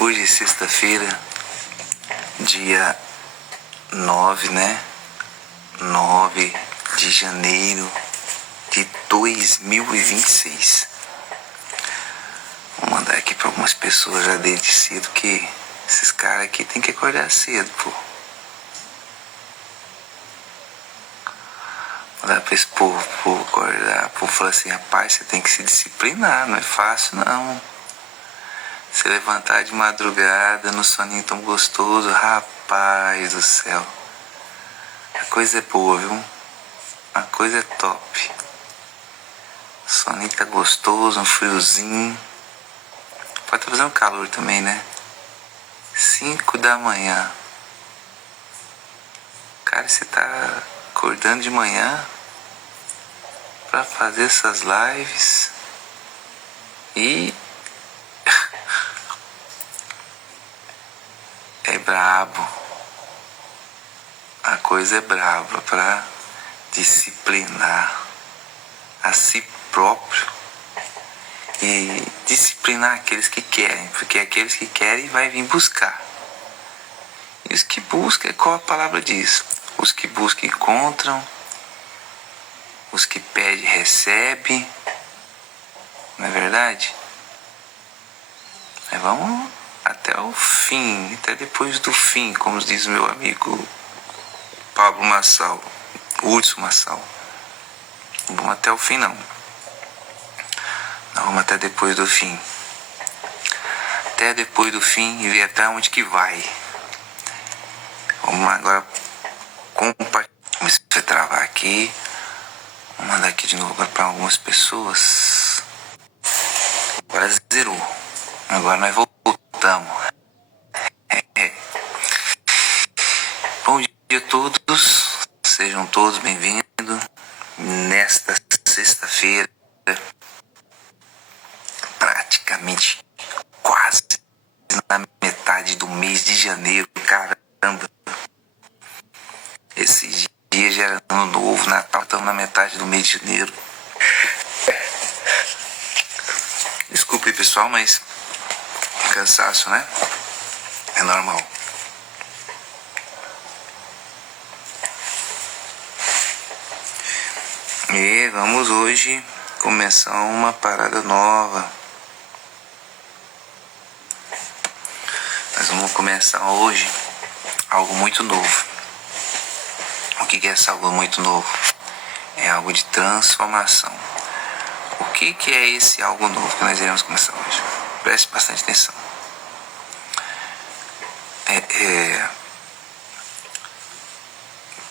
Hoje é sexta-feira, dia 9, né? 9 de janeiro de 2026. Vou mandar aqui para algumas pessoas já desde cedo que esses caras aqui tem que acordar cedo, pô. Mandar para esse povo acordar. O povo fala assim, rapaz, você tem que se disciplinar, não é fácil não. Se levantar de madrugada no soninho tão gostoso, rapaz do céu. A coisa é boa, viu? A coisa é top. O soninho tá gostoso, um friozinho. Pode estar fazendo calor também, né? 5 da manhã. Cara, você tá acordando de manhã pra fazer essas lives e é brabo. A coisa é braba pra disciplinar a si próprio e disciplinar aqueles que querem, porque aqueles que querem vai vir buscar. E os que buscam, qual a palavra diz? Os que buscam encontram, os que pedem recebem, não é verdade? Mas vamos até o fim, até depois do fim, como diz meu amigo Pablo Massal, Hudson Massal. Não vamos até o fim não. Nós vamos até depois do fim. Até depois do fim e ver até onde que vai. Vamos lá agora compartilhar. Vamos travar aqui. Vou mandar aqui de novo para algumas pessoas. Agora zerou. Agora nós voltamos. Bom dia a todos. Sejam todos bem-vindos. Nesta sexta-feira, praticamente quase na metade do mês de janeiro. Caramba. Esses dias já era ano novo, Natal, estamos na metade do mês de janeiro. Desculpe, pessoal, mas cansaço, né? É normal. E vamos hoje começar uma parada nova. Nós vamos começar hoje algo muito novo. O que é esse algo muito novo? É algo de transformação. O que é esse algo novo que nós iremos começar hoje? Preste bastante atenção.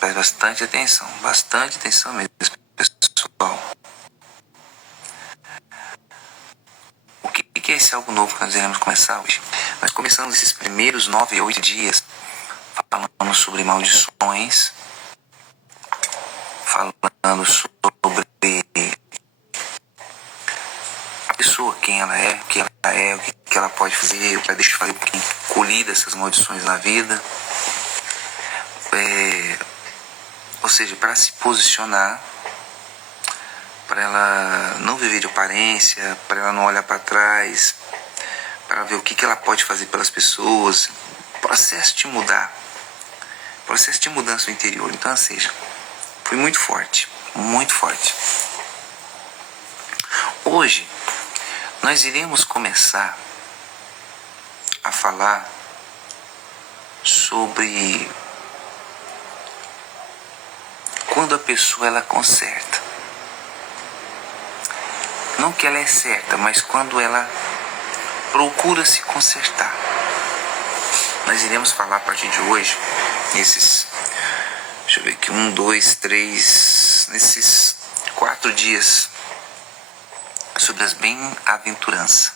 Preste bastante atenção mesmo, pessoal. O que é esse algo novo que nós iremos começar hoje? Nós começamos esses primeiros 9 ou 8 dias falando sobre maldições, falando sobre a pessoa, quem ela é, o que ela pode fazer, o que ela deixa de fazer, porque colhida essas maldições na vida. Ou seja, para se posicionar, para ela não viver de aparência, para ela não olhar para trás, para ver o que ela pode fazer pelas pessoas. Processo de mudar, processo de mudança no interior. Então, ou seja, foi muito forte, muito forte. Hoje nós iremos começar a falar sobre quando a pessoa ela conserta. Não que ela é certa, mas quando ela procura se consertar. Nós iremos falar a partir de hoje, nesses, deixa eu ver aqui, 1, 2, 3, nesses 4 dias, sobre as bem-aventuranças,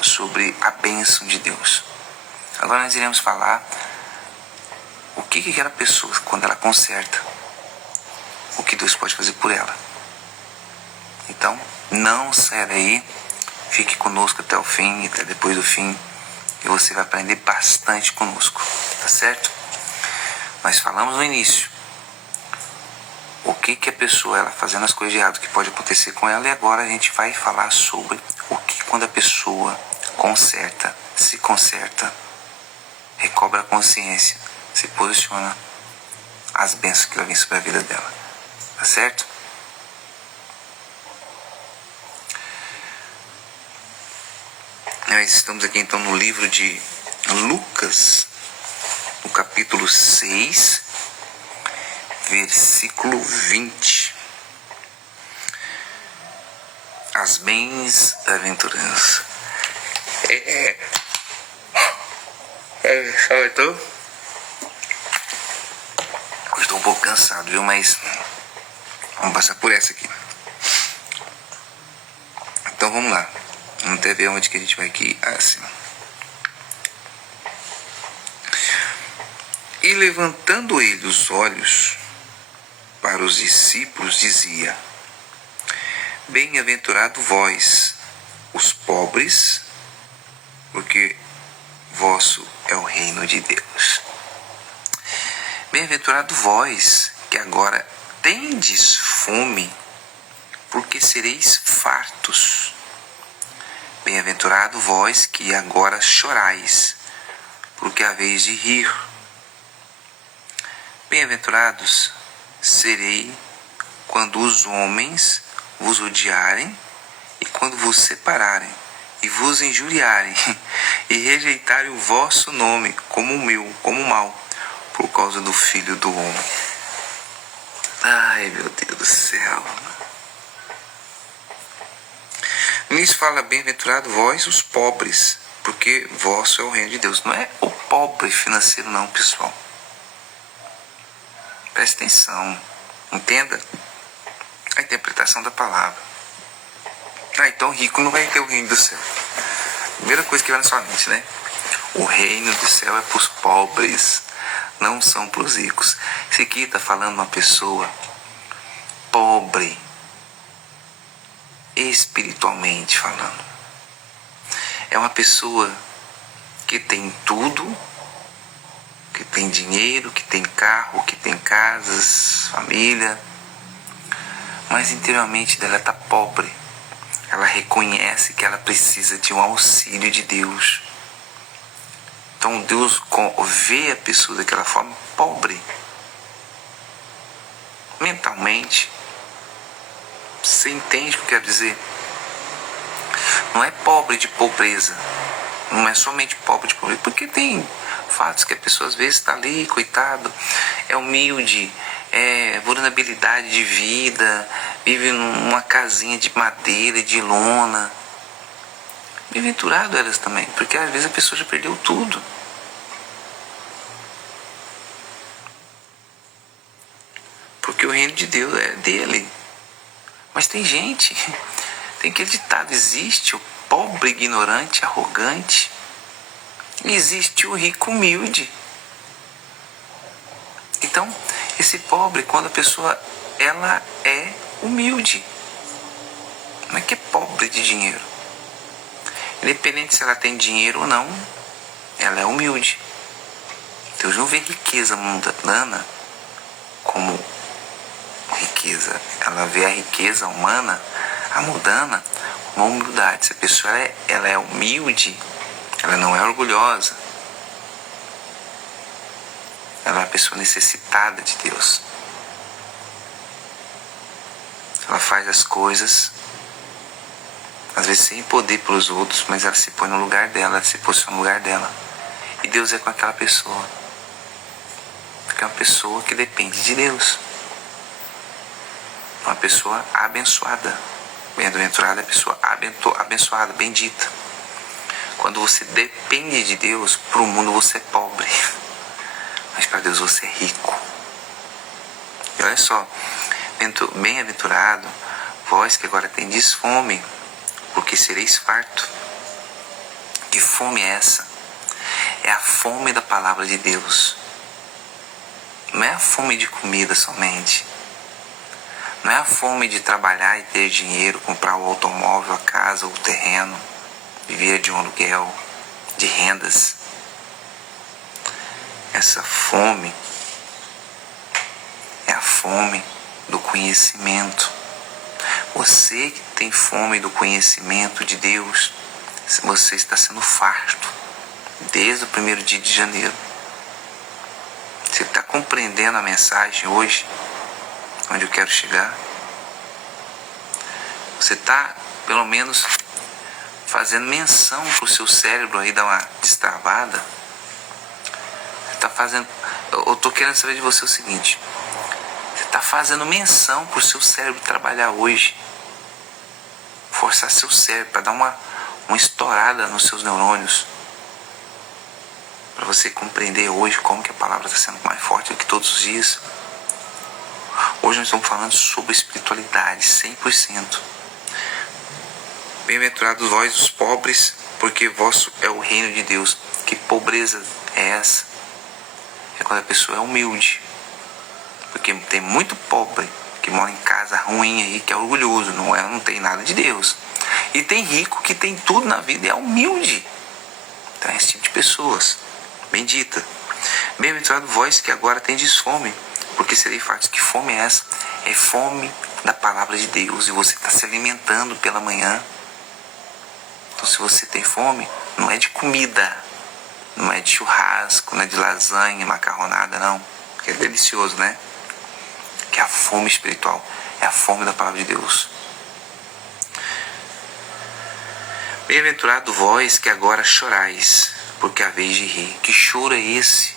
sobre a bênção de Deus. Agora nós iremos falar o que aquela pessoa, quando ela conserta, o que Deus pode fazer por ela. Então, não saia daí, fique conosco até o fim, até depois do fim, e você vai aprender bastante conosco, tá certo? Nós falamos no início o que a pessoa, ela fazendo as coisas de errado, que pode acontecer com ela, e agora a gente vai falar sobre o que quando a pessoa conserta, se conserta, recobra a consciência, se posiciona as bênçãos que vêm sobre a vida dela. Tá certo? Nós estamos aqui então no livro de Lucas, no capítulo 6, versículo 20. As bem-aventuranças. Eu estou um pouco cansado, viu? Mas vamos passar por essa aqui. Então vamos lá. Vamos até ver onde que a gente vai aqui. Assim. E levantando ele os olhos para os discípulos, dizia: Bem-aventurado vós, os pobres, porque vosso é o reino de Deus. Bem-aventurado vós, que agora tendes fome, porque sereis fartos. Bem-aventurado vós, que agora chorais, porque haveis de rir. Bem-aventurados serei quando os homens vos odiarem, e quando vos separarem, e vos injuriarem, e rejeitarem o vosso nome como o meu, como mal, por causa do Filho do Homem. Ai, meu Deus do céu. Nisso fala: bem-aventurado vós, os pobres, porque vosso é o reino de Deus. Não é o pobre financeiro não, pessoal. Preste atenção. Entenda a interpretação da palavra. Então rico não vai ter o reino do céu. Primeira coisa que vai na sua mente, né? O reino do céu é para os pobres, não são para os ricos. Isso aqui está falando uma pessoa pobre, espiritualmente falando. É uma pessoa que tem tudo, que tem dinheiro, que tem carro, que tem casas, família, mas interiormente dela está pobre. Ela reconhece que ela precisa de um auxílio de Deus. Então Deus vê a pessoa daquela forma pobre. Mentalmente. Você entende o que eu quero dizer? Não é pobre de pobreza. Não é somente pobre de pobreza. Porque tem fatos que a pessoa às vezes está ali, coitado, é humilde, é vulnerabilidade de vida, vive numa casinha de madeira, de lona. Bem-aventurado elas também, porque às vezes a pessoa já perdeu tudo. Porque o reino de Deus é dele. Mas tem gente, tem aquele ditado: existe o pobre, ignorante, arrogante, e existe o rico, humilde. Então, esse pobre, quando a pessoa ela é humilde, não é que é pobre de dinheiro. Independente se ela tem dinheiro ou não, ela é humilde. Deus não vê riqueza mundana como riqueza. Ela vê a riqueza humana, a mundana, como humildade. Se a pessoa ela é humilde, ela não é orgulhosa. Ela é uma pessoa necessitada de Deus. Ela faz as coisas, às vezes sem poder para os outros, mas ela se põe no lugar dela, ela se posiciona no lugar dela. E Deus é com aquela pessoa. Porque é uma pessoa que depende de Deus. Uma pessoa abençoada. Bem-aventurada é a pessoa abençoada, bendita. Quando você depende de Deus, para o mundo você é pobre. Mas para Deus você é rico. E olha só, bem-aventurado vós que agora tendes fome, porque sereis farto. Que fome é essa? É a fome da palavra de Deus. Não é a fome de comida somente. Não é a fome de trabalhar e ter dinheiro, comprar o automóvel, a casa, o terreno, viver de um aluguel, de rendas. Essa fome é a fome do conhecimento. Você que tem fome do conhecimento de Deus, você está sendo farto desde o primeiro dia de janeiro. Você está compreendendo a mensagem hoje, onde eu quero chegar? Você está, pelo menos, fazendo menção para o seu cérebro aí dar uma destravada? Você está fazendo... Eu estou querendo saber de você o seguinte: você está fazendo menção para o seu cérebro trabalhar hoje? Forçar seu cérebro para dar uma estourada nos seus neurônios, para você compreender hoje como que a palavra está sendo mais forte do que todos os dias. Hoje nós estamos falando sobre espiritualidade 100%. Bem-aventurados vós os pobres, porque vosso é o reino de Deus. Que pobreza é essa? É quando a pessoa é humilde. Porque tem muito pobre que mora em casa ruim aí, que é orgulhoso, não tem nada de Deus. E tem rico que tem tudo na vida e é humilde. Então é esse tipo de pessoas. Bendita. Bem-aventurado vós que agora tendes fome, porque sereis fartos. Que fome é essa? É fome da palavra de Deus, e você está se alimentando pela manhã. Então, se você tem fome, não é de comida, não é de churrasco, não é de lasanha, macarronada, não. Que é delicioso, né? Que é a fome espiritual, é a fome da palavra de Deus. Bem-aventurado vós que agora chorais, porque a vez de rir. Que choro é esse?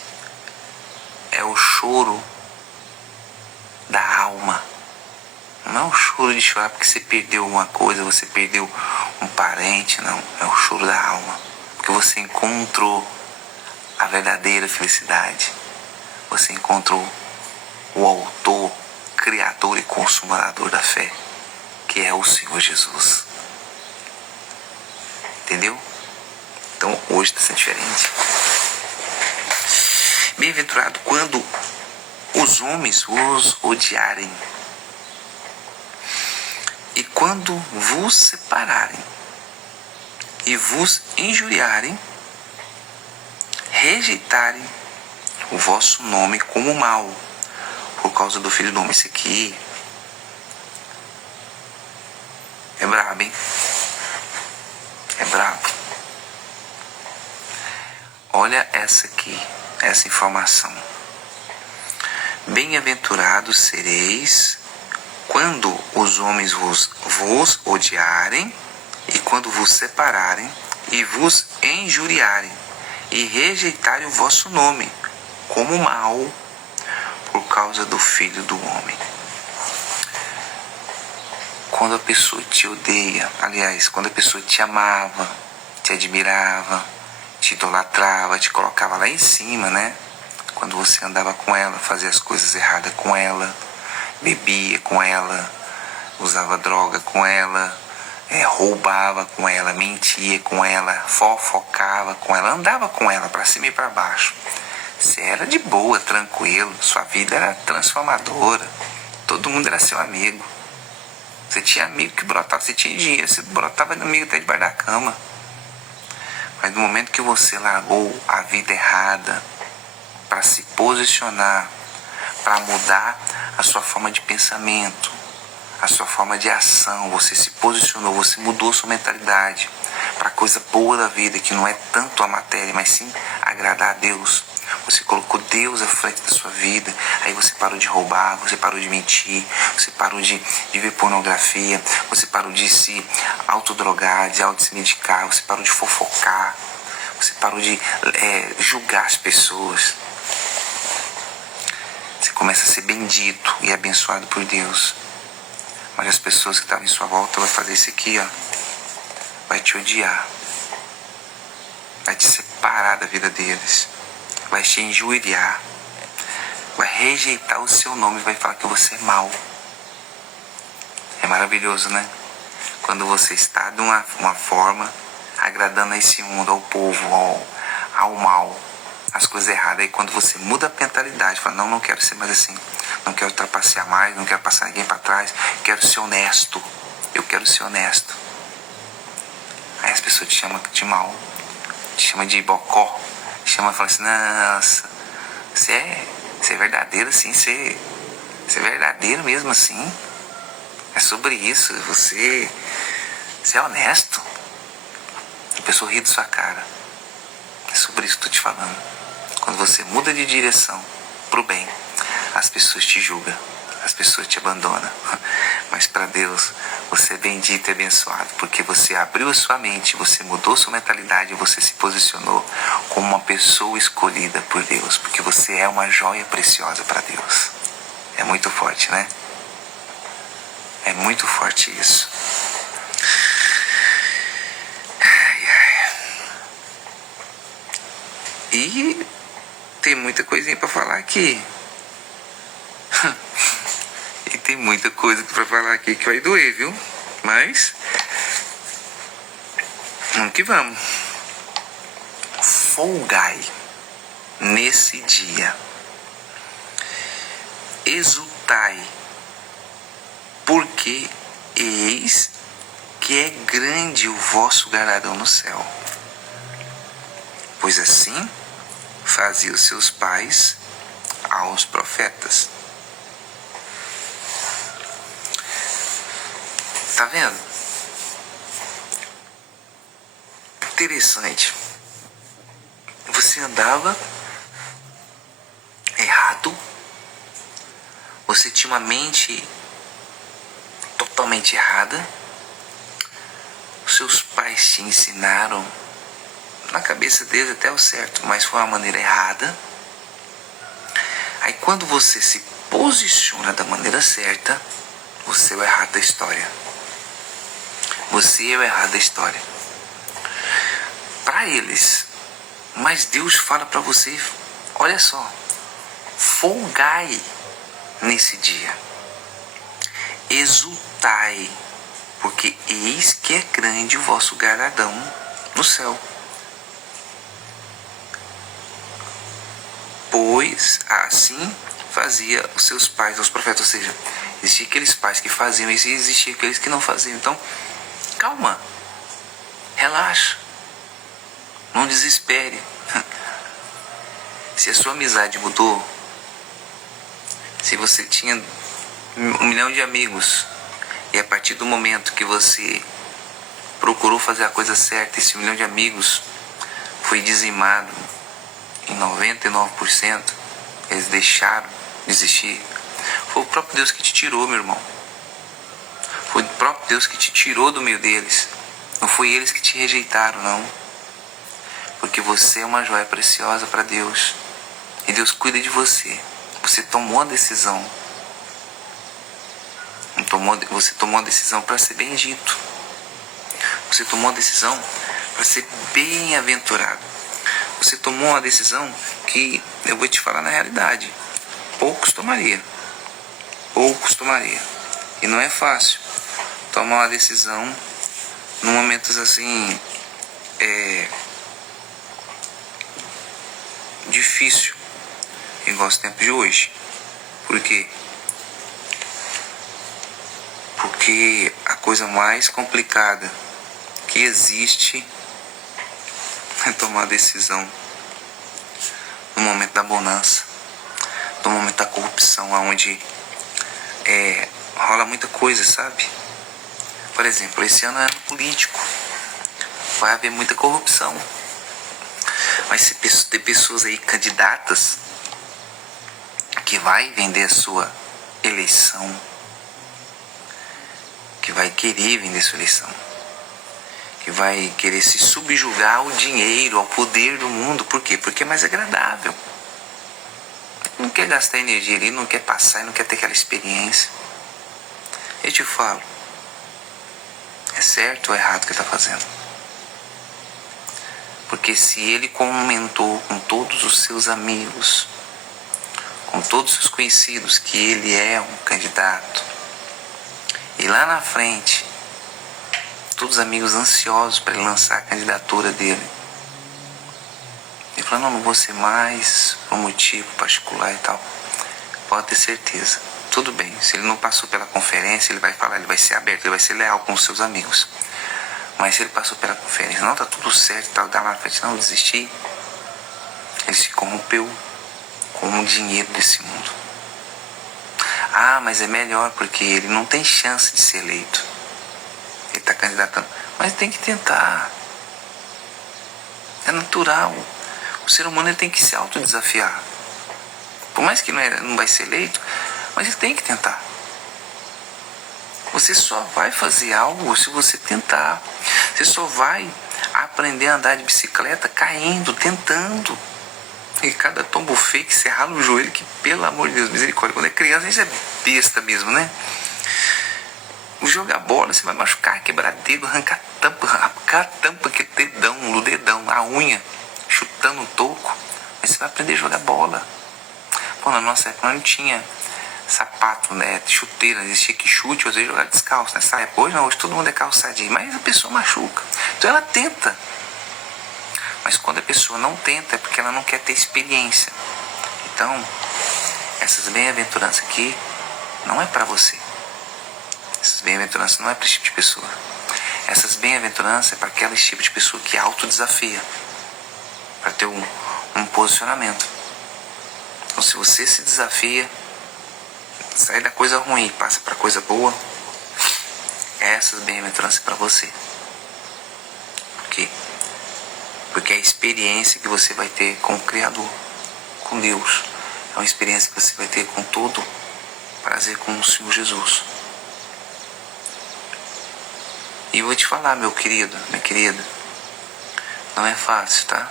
É o choro da alma. Não é o choro de chorar porque você perdeu alguma coisa, você perdeu um parente, não. É o choro da alma, porque você encontrou a verdadeira felicidade. Você encontrou o autor, criador e consumador da fé, que é o Senhor Jesus. Entendeu? Então hoje está sendo diferente. Bem-aventurado quando os homens os odiarem, e quando vos separarem e vos injuriarem, rejeitarem o vosso nome como mal, por causa do Filho do Homem. Isso aqui é brabo, hein? É brabo. Olha essa aqui, essa informação. Bem-aventurados sereis quando os homens vos odiarem, e quando vos separarem e vos injuriarem, e rejeitarem o vosso nome como mal, por causa do Filho do Homem. Quando a pessoa te odeia, aliás, quando a pessoa te amava, te admirava, te idolatrava, te colocava lá em cima, né? Quando você andava com ela, fazia as coisas erradas com ela, bebia com ela, usava droga com ela, roubava com ela, mentia com ela, fofocava com ela, andava com ela para cima e para baixo. Você era de boa, tranquilo, sua vida era transformadora, todo mundo era seu amigo. Você tinha amigo que brotava, você tinha dinheiro, você brotava amigo até debaixo da cama. Mas no momento que você largou a vida errada para se posicionar, para mudar a sua forma de pensamento, a sua forma de ação, você se posicionou, você mudou sua mentalidade para a coisa boa da vida, que não é tanto a matéria, mas sim agradar a Deus. Você colocou Deus à frente da sua vida, aí você parou de roubar, você parou de mentir, você parou de ver pornografia, você parou de se autodrogar, de se medicar, você parou de fofocar, você parou de julgar as pessoas. Você começa a ser bendito e abençoado por Deus. Mas as pessoas que estavam em sua volta vão fazer isso aqui, ó. Vai te odiar. Vai te separar da vida deles. Vai te injuriar. Vai rejeitar o seu nome e vai falar que você é mau. É maravilhoso, né? Quando você está de uma forma agradando a esse mundo, ao povo, ao mal, as coisas erradas. Aí quando você muda a mentalidade, fala, não quero ser mais assim. Não quero trapacear mais, não quero passar ninguém para trás. Quero ser honesto. Eu quero ser honesto. Aí as pessoas te chamam de mal. Te chamam de bocó. Te chamam e falam assim, nossa, você é verdadeiro assim, você é verdadeiro mesmo assim. É sobre isso, você é honesto. A pessoa ri da sua cara. É sobre isso que eu tô te falando. Quando você muda de direção pro bem, as pessoas te julgam, as pessoas te abandonam. Mas para Deus, você é bendito e abençoado, porque você abriu a sua mente, você mudou sua mentalidade, você se posicionou como uma pessoa escolhida por Deus, porque você é uma joia preciosa para Deus. É muito forte, né? É muito forte isso. Ai, ai. E tem muita coisinha para falar aqui. E tem muita coisa pra falar aqui que vai doer, viu? Mas vamos que vamos. Folgai nesse dia. Exultai, porque eis que é grande o vosso galardão no céu. Pois assim faziam seus pais aos profetas. Tá vendo? Interessante. Você andava errado. Você tinha uma mente totalmente errada. Os seus pais te ensinaram, na cabeça deles até o certo, mas foi uma maneira errada. Aí quando você se posiciona da maneira certa, você é o errado da história. Você é o errado da história. Para eles. Mas Deus fala para você, olha só, folgai nesse dia. Exultai, porque eis que é grande o vosso galardão no céu. Pois assim fazia os seus pais, os profetas, ou seja, existiam aqueles pais que faziam isso e existiam aqueles que não faziam. Então, calma, relaxa, não desespere. Se a sua amizade mudou, se você tinha 1 milhão de amigos e a partir do momento que você procurou fazer a coisa certa, esse 1 milhão de amigos foi dizimado em 99%, eles deixaram de existir, foi o próprio Deus que te tirou, meu irmão. Foi o próprio Deus que te tirou do meio deles. Não foi eles que te rejeitaram, não. Porque você é uma joia preciosa para Deus. E Deus cuida de você. Você tomou a decisão. Você tomou a decisão para ser bendito. Você tomou a decisão para ser bem-aventurado. Você tomou uma decisão que, eu vou te falar na realidade, poucos tomariam. Poucos tomariam. E não é fácil tomar uma decisão num momentos assim, difícil, igual esse tempo de hoje. Por quê? Porque a coisa mais complicada que existe é tomar a decisão no momento da bonança, no momento da corrupção, onde rola muita coisa, sabe? Por exemplo, esse ano é ano político, vai haver muita corrupção. Mas se ter pessoas aí candidatas que vai vender a sua eleição, que vai querer vender sua eleição, que vai querer se subjugar ao dinheiro, ao poder do mundo. Por quê? Porque é mais agradável. Não quer gastar energia ali, não quer passar, não quer ter aquela experiência. Eu te falo, é certo ou errado o que ele está fazendo? Porque se ele comentou com todos os seus amigos, com todos os seus conhecidos, que ele é um candidato, e lá na frente, todos os amigos ansiosos para ele lançar a candidatura dele, ele falou, não vou ser mais por um motivo particular e tal. Pode ter certeza, tudo bem, se ele não passou pela conferência, ele vai falar, ele vai ser aberto, ele vai ser leal com os seus amigos. Mas se ele passou pela conferência, não, tá tudo certo e tal, dá lá na frente, não, desistir, ele se corrompeu com o dinheiro desse mundo. Ah, mas é melhor porque ele não tem chance de ser eleito. Ele está candidatando. Mas tem que tentar. É natural. O ser humano ele tem que se autodesafiar. Por mais que não vai ser eleito, mas ele tem que tentar. Você só vai fazer algo se você tentar. Você só vai aprender a andar de bicicleta caindo, tentando. E cada tombo feio que você rala o joelho, que pelo amor de Deus, misericórdia. Quando é criança, a gente é besta mesmo, né? Jogar bola, você vai machucar, quebrar dedo, arrancar a tampa que é o dedão, a unha, chutando o toco. Mas você vai aprender a jogar bola. Pô, na nossa época não tinha sapato, né? Chuteira, existia que chute, às vezes jogar descalço, nessa época. Hoje não, hoje todo mundo é calçadinho, mas a pessoa machuca. Então ela tenta. Mas quando a pessoa não tenta é porque ela não quer ter experiência. Então, essas bem-aventuranças aqui não é para você. Essas bem-aventuranças não é para esse tipo de pessoa. Essas bem-aventuranças é para aquele tipo de pessoa que autodesafia, para ter um posicionamento. Então, se você se desafia, sai da coisa ruim e passa para coisa boa, essas bem-aventuranças é para você. Por quê? Porque é a experiência que você vai ter com o Criador, com Deus. É uma experiência que você vai ter com todo prazer com o Senhor Jesus. E eu vou te falar, meu querido, minha querida, não é fácil, tá?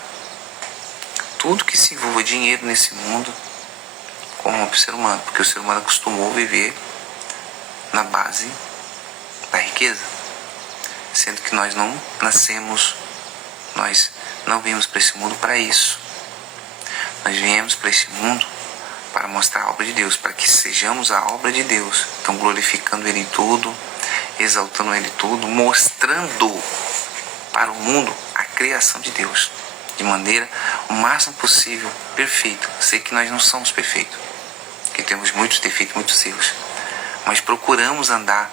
Tudo que se envolva dinheiro nesse mundo corrompe o ser humano, porque o ser humano acostumou a viver na base da riqueza, sendo que nós não nascemos, nós não viemos para esse mundo para isso. Nós viemos para esse mundo para mostrar a obra de Deus, para que sejamos a obra de Deus. Então, glorificando Ele em tudo, exaltando Ele em tudo, mostrando para o mundo a criação de Deus, de maneira o máximo possível perfeito. Sei que nós não somos perfeitos, que temos muitos defeitos, muitos erros, mas procuramos andar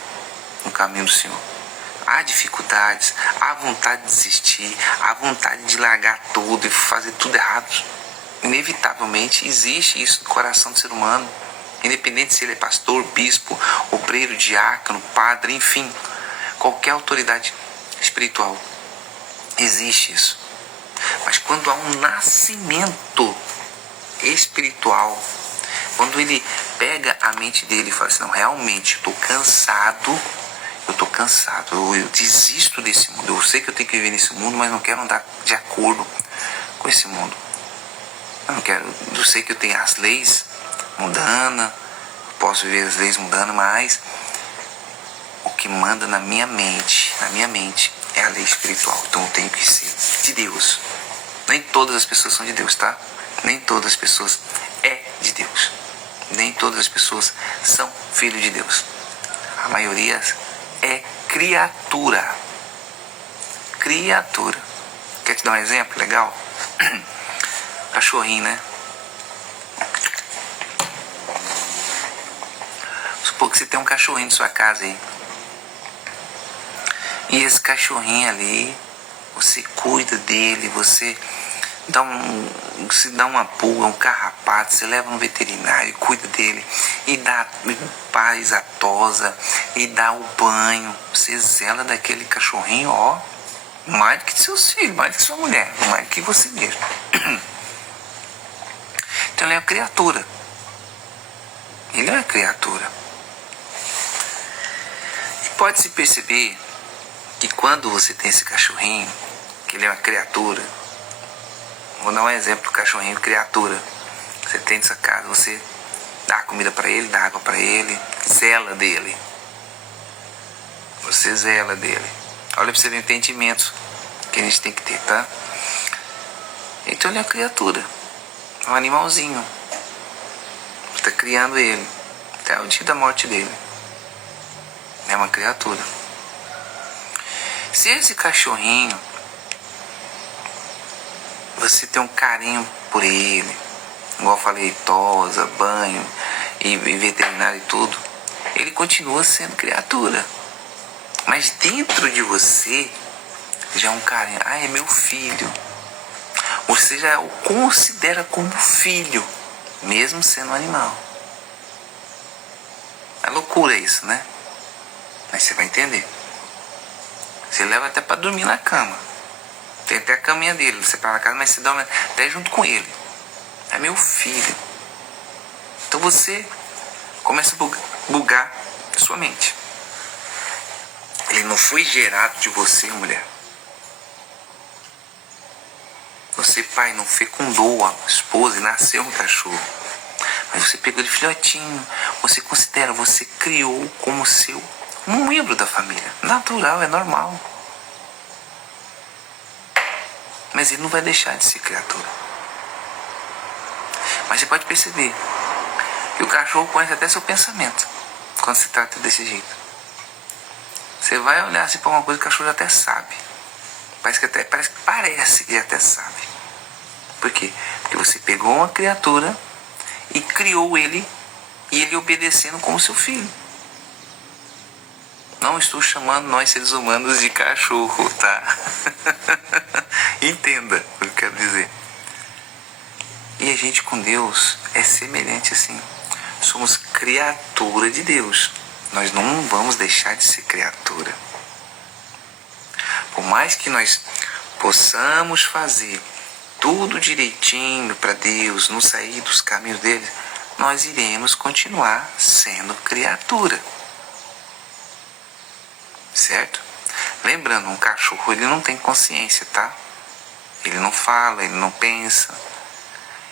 no caminho do Senhor. Há dificuldades, há vontade de desistir, há vontade de largar tudo e fazer tudo errado. Inevitavelmente existe isso no coração do ser humano, independente se ele é pastor, bispo, obreiro, diácono, padre, enfim, qualquer autoridade espiritual, existe isso. Mas quando há um nascimento espiritual, quando ele pega a mente dele e fala assim, não, realmente eu estou cansado, eu desisto desse mundo, eu sei que eu tenho que viver nesse mundo, mas não quero andar de acordo com esse mundo. Eu sei que eu tenho as leis mundanas, posso viver as leis mundanas, mas o que manda na minha mente é a lei espiritual. Então eu tenho que ser de Deus. Nem todas as pessoas são de Deus, tá? Nem todas as pessoas é de Deus. Nem todas as pessoas são filhos de Deus. A maioria é criatura. Criatura. Quer te dar um exemplo legal? Cachorrinho, né? Supor que você tem um cachorrinho na sua casa aí. E esse cachorrinho ali, você cuida dele, você dá uma pulga, um carrapato, você leva no veterinário, cuida dele, e dá paz à tosa, e dá o banho. Você zela daquele cachorrinho, ó, mais do que seus filhos, mais do que sua mulher, mais do que você mesmo. Então ele é uma criatura. Ele é uma criatura. E pode-se perceber que quando você tem esse cachorrinho, que ele é uma criatura, vou dar um exemplo do cachorrinho criatura. Você tem nessa casa, você dá comida para ele, dá água para ele, zela dele. Você zela dele. Olha para você ver o entendimento que a gente tem que ter, tá? Então ele é uma criatura. Um animalzinho. Você está criando ele até o dia da morte dele. É uma criatura. Se esse cachorrinho, você tem um carinho por ele, igual eu falei, tosa, banho e veterinário e tudo, ele continua sendo criatura. Mas dentro de você já é um carinho. Ah, é meu filho. Você já o considera como filho, mesmo sendo um animal. É loucura isso, né? Mas você vai entender. Você leva até para dormir na cama. Tem até a caminha dele, você para na casa, mas você dorme até junto com ele. É meu filho. Então você começa a bugar sua mente. Ele não foi gerado de você, mulher. Você, pai, não fecundou a esposa e nasceu um cachorro. Mas você pegou de filhotinho. Você considera, você criou como seu um membro da família. Natural, é normal. Mas ele não vai deixar de ser criatura. Mas você pode perceber que o cachorro conhece até seu pensamento quando se trata desse jeito. Você vai olhar assim para uma coisa que o cachorro até sabe. Parece que até sabe. Por quê? Porque você pegou uma criatura e criou ele, e ele obedecendo como seu filho. Não estou chamando nós seres humanos de cachorro, tá? Entenda o que eu quero dizer. E a gente com Deus é semelhante assim. Somos criatura de Deus. Nós não vamos deixar de ser criatura. Por mais que nós possamos fazer tudo direitinho para Deus, não sair dos caminhos dele, nós iremos continuar sendo criatura. Certo? Lembrando, um cachorro ele não tem consciência, tá? Ele não fala, ele não pensa.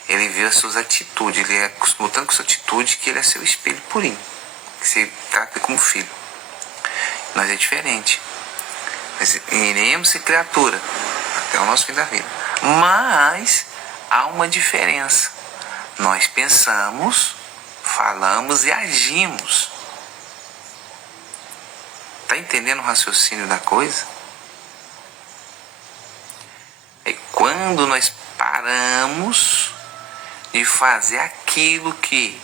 Ele vê as suas atitudes, ele é acostumado tanto com a sua atitude que ele é seu espelho purinho, que você trata como filho. Nós é diferente. Nós iremos ser criatura até o nosso fim da vida. Mas há uma diferença. Nós pensamos, falamos e agimos. Tá entendendo o raciocínio da coisa? É quando nós paramos de fazer aquilo que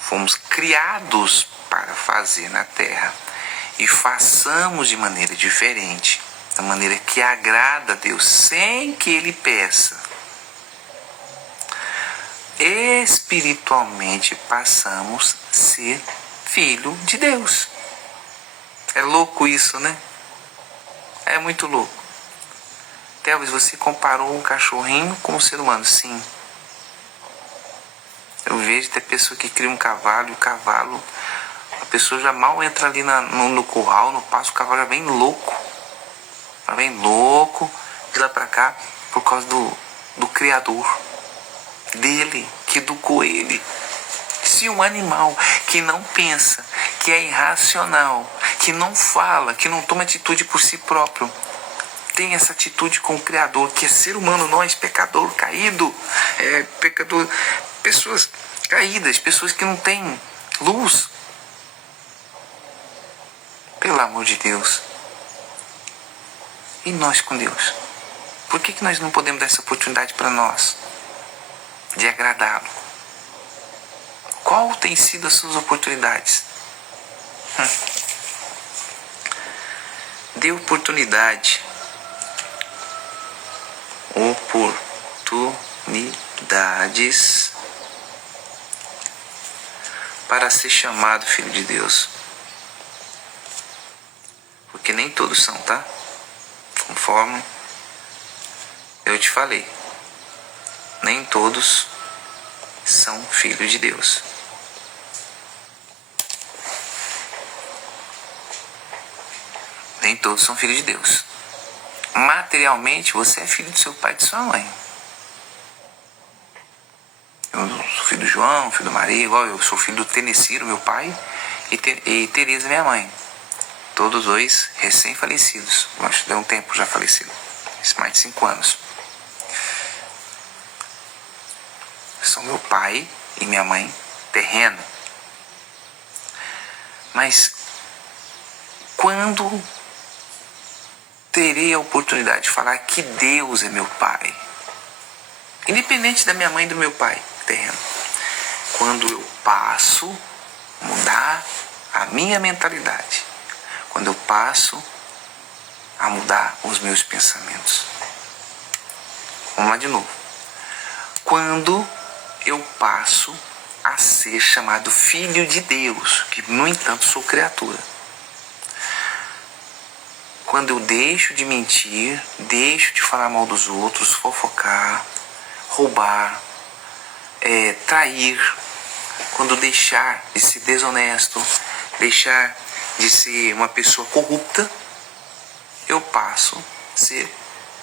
fomos criados para fazer na Terra e façamos de maneira diferente, da maneira que agrada a Deus, sem que Ele peça. Espiritualmente passamos a ser filho de Deus. É louco isso, né? É muito louco. Talvez você comparou um cachorrinho com um ser humano. Sim. Eu vejo até pessoa que cria um cavalo e o cavalo, a pessoa já mal entra ali no curral, no passo, o cavalo já vem louco. Já vem louco de lá pra cá por causa do Criador dele, que educou ele. Se um animal que não pensa, que é irracional, que não fala, que não toma atitude por si próprio, tem essa atitude com o Criador, que é ser humano, nós, pecador, caído, pecador, pessoas caídas, pessoas que não têm luz. Pelo amor de Deus. E nós com Deus? Por que nós não podemos dar essa oportunidade para nós de agradá-lo? Qual tem sido as suas oportunidades? Dê oportunidades para ser chamado filho de Deus. Porque nem todos são, tá? Conforme eu te falei, nem todos são filhos de Deus. Nem todos são filhos de Deus. Materialmente, você é filho do seu pai e de sua mãe. Eu sou filho do João, filho do Maria, igual eu sou filho do Teneciro, meu pai, e Tereza, minha mãe. Todos dois recém-falecidos. Acho que deu um tempo já falecido. Mais de 5 anos. São meu pai e minha mãe terreno. Mas quando terei a oportunidade de falar que Deus é meu pai, independente da minha mãe e do meu pai terreno, quando eu passo a mudar a minha mentalidade, quando eu passo a mudar os meus pensamentos. Vamos lá de novo. Quando eu passo a ser chamado filho de Deus, que no entanto sou criatura. quando eu deixo de mentir, deixo de falar mal dos outros, fofocar, roubar, trair, quando deixar de ser desonesto, deixar de ser uma pessoa corrupta, eu passo a ser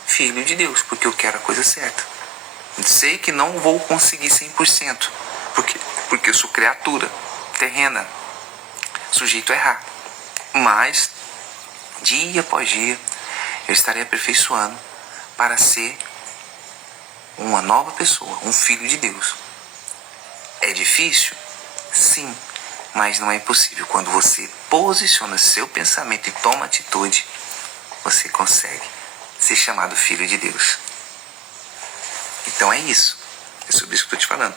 filho de Deus, porque eu quero a coisa certa. Sei que não vou conseguir 100%, porque eu sou criatura terrena, sujeito a errar. Mas, dia após dia, eu estarei aperfeiçoando para ser uma nova pessoa, um filho de Deus. É difícil? Sim, mas não é impossível. Quando você posiciona seu pensamento e toma atitude, você consegue ser chamado filho de Deus. Então é isso. É sobre isso que eu estou te falando.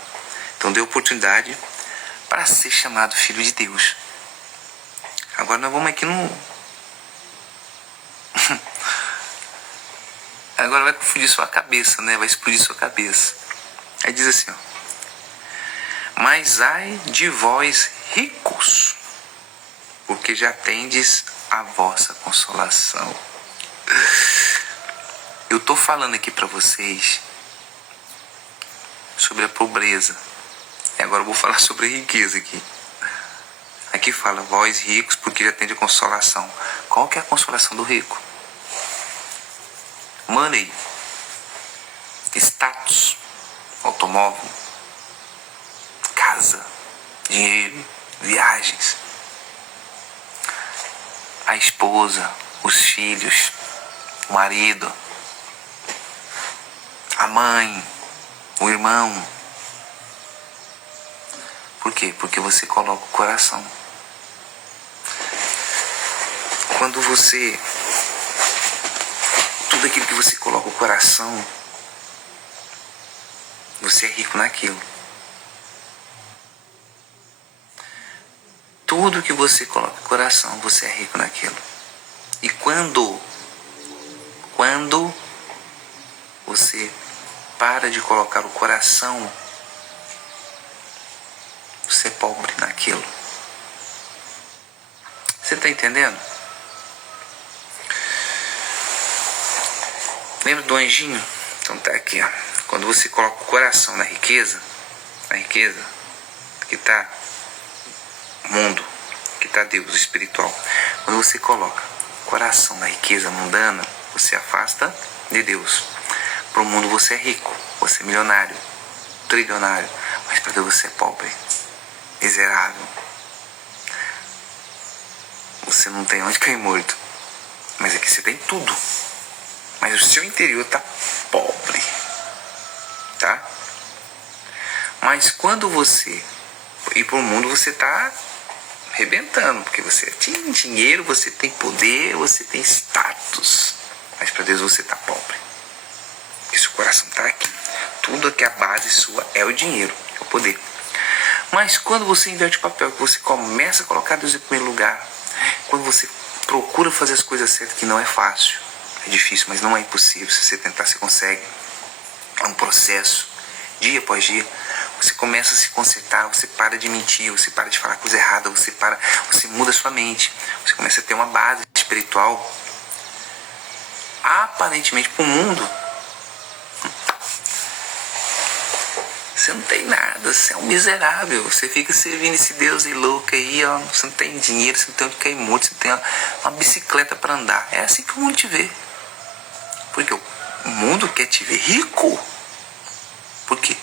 Então dê oportunidade para ser chamado filho de Deus. Agora nós vamos aqui no... Agora vai confundir sua cabeça, né? Vai explodir sua cabeça. Aí diz assim, ó. Mas ai de vós ricos, porque já tendes a vossa consolação. Eu estou falando aqui para vocês sobre a pobreza. E agora eu vou falar sobre a riqueza aqui. Aqui fala, vós ricos, porque já tendes a consolação. Qual que é a consolação do rico? Money, status, automóvel, casa, dinheiro, viagens, a esposa, os filhos, o marido, a mãe, o irmão. Por quê? Porque você coloca o coração. Quando você... Tudo aquilo que você coloca o coração, você é rico naquilo. Tudo que você coloca o coração, você é rico naquilo. E quando você para de colocar o coração, você é pobre naquilo. Você está entendendo? Lembra do anjinho? Então tá aqui, ó. Quando você coloca o coração na riqueza que tá mundo, que tá Deus espiritual. Quando você coloca o coração na riqueza mundana, você afasta de Deus. Para o mundo você é rico, você é milionário, trilionário, mas para Deus você é pobre, miserável. Você não tem onde cair morto, mas aqui você tem tudo. Mas o seu interior tá pobre, tá? Mas quando você ir para o mundo, você tá arrebentando, porque você tem dinheiro, você tem poder, você tem status. Mas para Deus você tá pobre, porque seu coração tá aqui. Tudo aqui, a base sua é o dinheiro, é o poder. Mas quando você inverte o papel, que você começa a colocar Deus em primeiro lugar, quando você procura fazer as coisas certas, que não é fácil, é difícil, mas não é impossível. Se você tentar, você consegue. É um processo, dia após dia. Você começa a se consertar, você para de mentir, você para de falar coisa errada, você muda a sua mente. Você começa a ter uma base espiritual. Aparentemente, para o mundo, você não tem nada, você é um miserável. Você fica servindo esse Deus e louco aí, ó. Você não tem dinheiro, você não tem onde cair morto, você tem uma bicicleta para andar. É assim que o mundo te vê. Porque o mundo quer te ver rico. Por quê?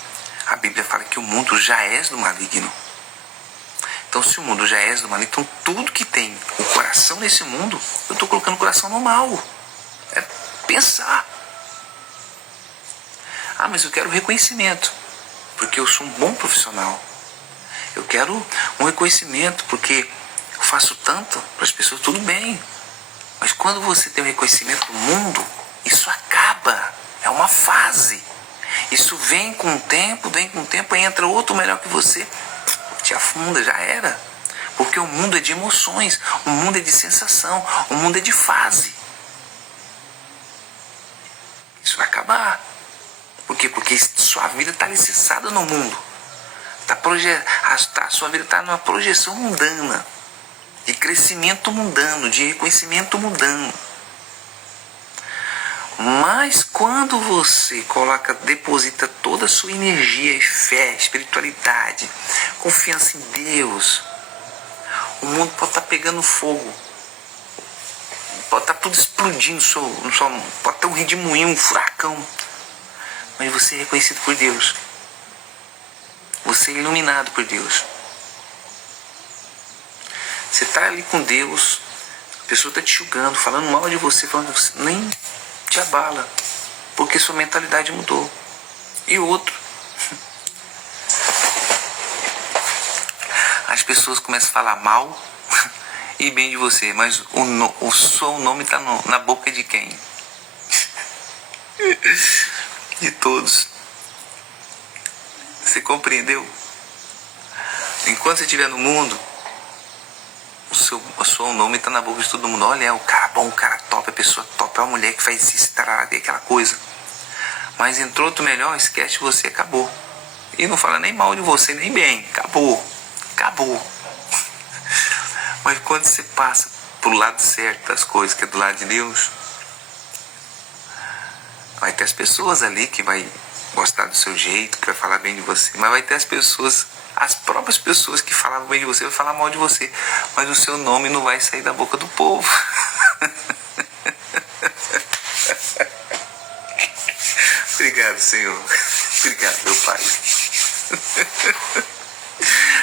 A Bíblia fala que o mundo já é do maligno. Então, se o mundo já é do maligno, então tudo que tem o coração nesse mundo, eu estou colocando o coração no mal. É pensar. Ah, mas eu quero reconhecimento, porque eu sou um bom profissional. Eu quero um reconhecimento, porque eu faço tanto para as pessoas, tudo bem. Mas quando você tem o reconhecimento do mundo, isso acaba. É uma fase. Isso vem com o tempo, aí entra outro melhor que você, te afunda, já era. Porque o mundo é de emoções, o mundo é de sensação, o mundo é de fase. Isso vai acabar. Por quê? Porque sua vida está alicerçada no mundo. A sua vida está numa projeção mundana, de crescimento mundano, de reconhecimento mundano. Mas quando você deposita toda a sua energia e fé, espiritualidade, confiança em Deus, o mundo pode estar pegando fogo, pode estar tudo explodindo, pode ter um redemoinho, um furacão, mas você é reconhecido por Deus, você é iluminado por Deus. Você está ali com Deus, a pessoa está te julgando, falando mal de você, falando de você, nem te abala, porque sua mentalidade mudou. E outro, as pessoas começam a falar mal e bem de você, mas o seu nome está na boca de quem? De todos. Você compreendeu? Enquanto você estiver no mundo, o seu nome está na boca de todo mundo. Olha, é o cara bom, o cara top, a pessoa top, é uma mulher que faz isso, aquela coisa. Mas entrou outro melhor, esquece você, acabou. E não fala nem mal de você, nem bem, acabou. Mas quando você passa pro lado certo das coisas, que é do lado de Deus, vai ter as pessoas ali que vai gostar do seu jeito, que vai falar bem de você, mas vai ter as próprias pessoas que falavam bem de você, vai falar mal de você, mas o seu nome não vai sair da boca do povo. Obrigado, Senhor. Obrigado, meu Pai.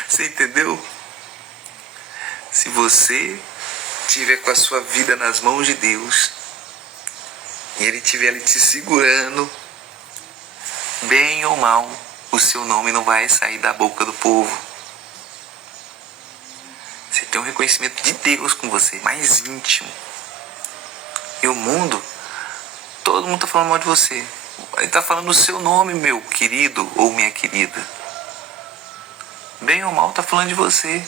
Você entendeu? Se você estiver com a sua vida nas mãos de Deus e Ele estiver ali te segurando, bem ou mal, o seu nome não vai sair da boca do povo. Você tem um reconhecimento de Deus com você, mais íntimo. E o mundo, todo mundo está falando mal de você. Ele está falando o seu nome, meu querido ou minha querida. Bem ou mal, está falando de você.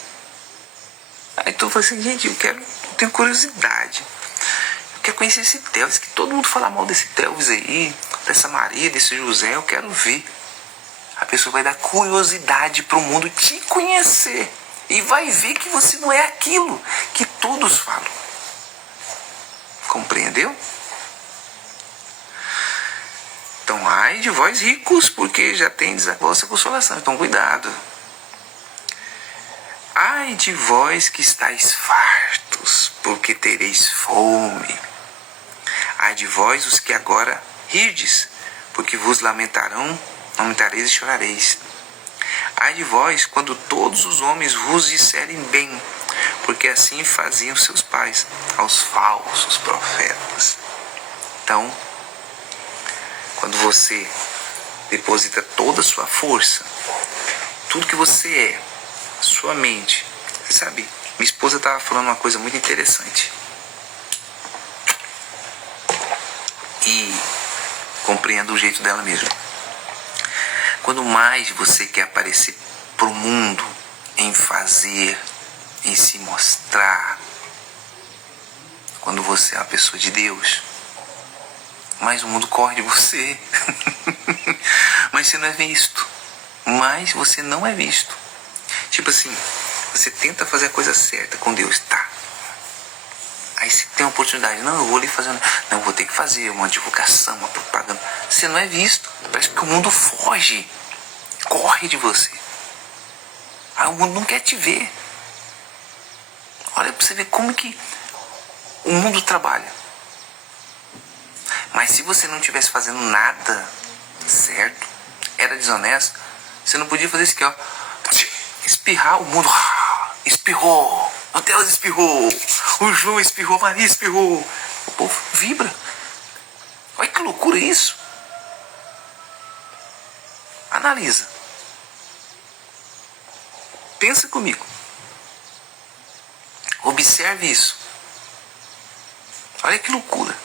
Aí tu fala assim, gente, eu tenho curiosidade. Eu quero conhecer esse Telvis, que todo mundo fala mal desse Telvis aí, dessa Maria, desse José, eu quero ver. A pessoa vai dar curiosidade para o mundo te conhecer. E vai ver que você não é aquilo que todos falam. Compreendeu? Então, ai de vós ricos, porque já tendes a vossa consolação. Então, cuidado. Ai de vós que estáis fartos, porque tereis fome. Ai de vós os que agora rirdes, porque vos lamentareis e chorareis. Ai de vós quando todos os homens vos disserem bem, porque assim faziam seus pais aos falsos profetas. Então, quando você deposita toda a sua força, tudo que você é, sua mente, você sabe, minha esposa estava falando uma coisa muito interessante. E compreendo o jeito dela mesmo. Quando mais você quer aparecer pro mundo em fazer, em se mostrar, quando você é uma pessoa de Deus, mais o mundo corre de você. Mas você não é visto. Mas você não é visto. Tipo assim, você tenta fazer a coisa certa com Deus, tá? Aí você tem uma oportunidade, não, eu vou ali fazendo, não, eu vou ter que fazer uma divulgação, uma propaganda. Você não é visto. Parece que o mundo foge, corre de você. Aí o mundo não quer te ver. Olha pra você ver como que o mundo trabalha. Mas se você não estivesse fazendo nada certo, era desonesto, você não podia fazer isso aqui, ó. Espirrar, o mundo espirrou, o Deus espirrou, o João espirrou, Maria espirrou. O povo vibra. Olha que loucura isso. Analisa. Pensa comigo. Observe isso. Olha que loucura.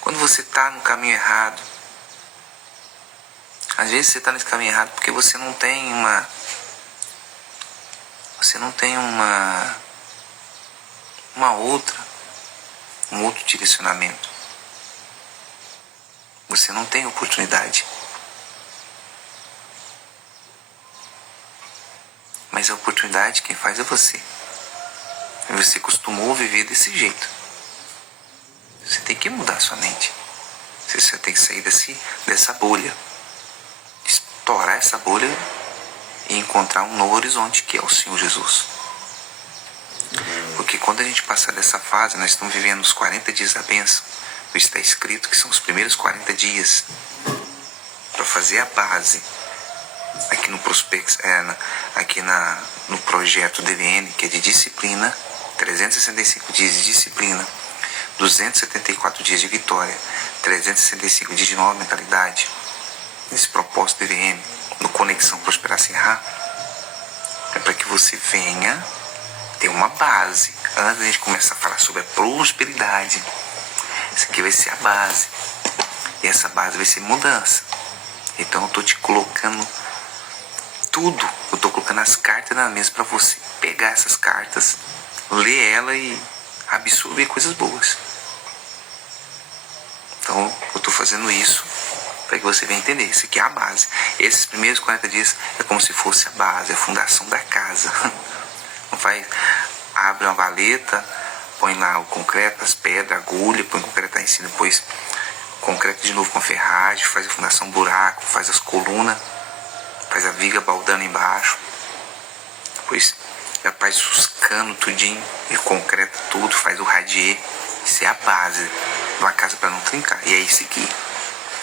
Quando você está no caminho errado, às vezes você está nesse caminho errado porque você não tem um outro direcionamento. Você não tem oportunidade. Mas a oportunidade quem faz é você. E você costumou viver desse jeito. Você tem que mudar a sua mente. Você tem que sair dessa bolha. Estourar essa bolha e encontrar um novo horizonte, que é o Senhor Jesus. Porque quando a gente passar dessa fase, nós estamos vivendo os 40 dias da bênção. Está escrito que são os primeiros 40 dias para fazer a base. Aqui no prospecto, no projeto DVN, que é de disciplina, 365 dias de disciplina, 274 dias de vitória, 365 dias de nova mentalidade. Nesse propósito DVN, no Conexão Prosperar Sem Errar, é para que você venha ter uma base. Antes da gente começar a falar sobre a prosperidade, isso aqui vai ser a base. E essa base vai ser mudança. Então eu estou te colocando tudo. Eu estou colocando as cartas na mesa para você pegar essas cartas, ler ela e absorver coisas boas. Então eu estou fazendo isso para que você venha entender. Isso aqui é a base. Esses primeiros 40 dias é como se fosse a base, a fundação da casa. Não faz, abre uma valeta, põe lá o concreto, as pedras, a agulha, põe o concreto lá em cima, depois concreto de novo com ferragem, faz a fundação buraco, faz as colunas, faz a viga baldando embaixo, depois já faz os canos tudinho, e concreta tudo, faz o radier. Isso é a base de uma casa para não trincar. E é isso aqui,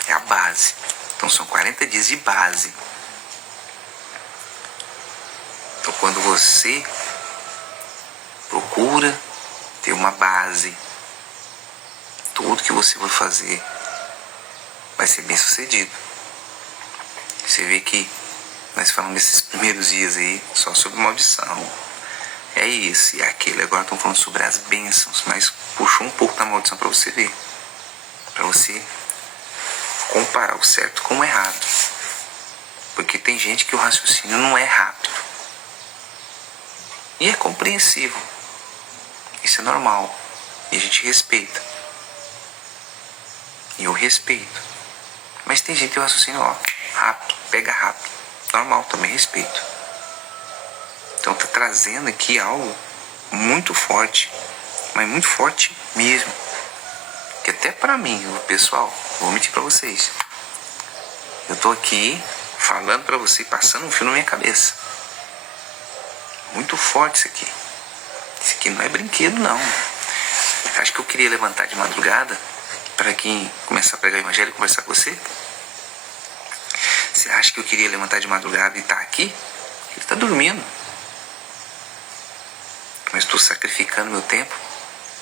é a base. Então são 40 dias de base. Então quando você procura ter uma base, tudo que você vai fazer vai ser bem sucedido. Você vê que nós falamos desses primeiros dias aí só sobre maldição. É isso e aquele. Agora estamos falando sobre as bênçãos, mas puxou um pouco da maldição para você ver. Para você comparar o certo com o errado. Porque tem gente que o raciocínio não é rápido. E é compreensível. Isso é normal. E a gente respeita. E eu respeito. Mas tem gente que o raciocínio, rápido, pega rápido. Normal, também respeito. Então tá trazendo aqui algo muito forte. Mas muito forte mesmo. Que até pra mim, pessoal, vou mentir pra vocês. Eu tô aqui falando pra você, passando um fio na minha cabeça. Muito forte isso aqui. Isso aqui não é brinquedo, não. Acho que eu queria levantar de madrugada para quem começar a pregar o evangelho e conversar com você? Você acha que eu queria levantar de madrugada e estar aqui? Ele está dormindo. Mas estou sacrificando meu tempo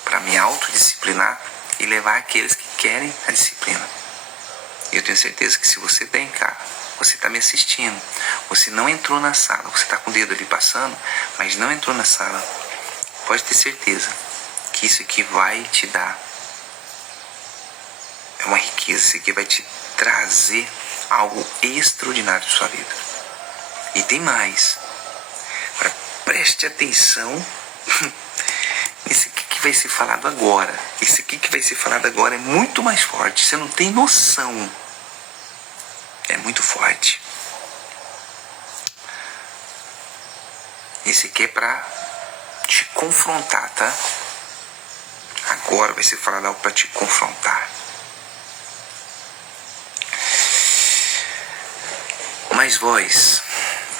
para me autodisciplinar e levar aqueles que querem a disciplina. E eu tenho certeza que se você vem cá, você está me assistindo, você não entrou na sala, você está com o dedo ali passando, mas não entrou na sala, pode ter certeza que isso aqui vai te dar uma riqueza, isso aqui vai te trazer algo extraordinário na sua vida. E tem mais. Preste atenção. Isso aqui que vai ser falado agora. Isso aqui que vai ser falado agora é muito mais forte. Você não tem noção. É muito forte. Esse aqui é pra te confrontar, tá? Agora vai ser falado algo pra te confrontar. Mas vós,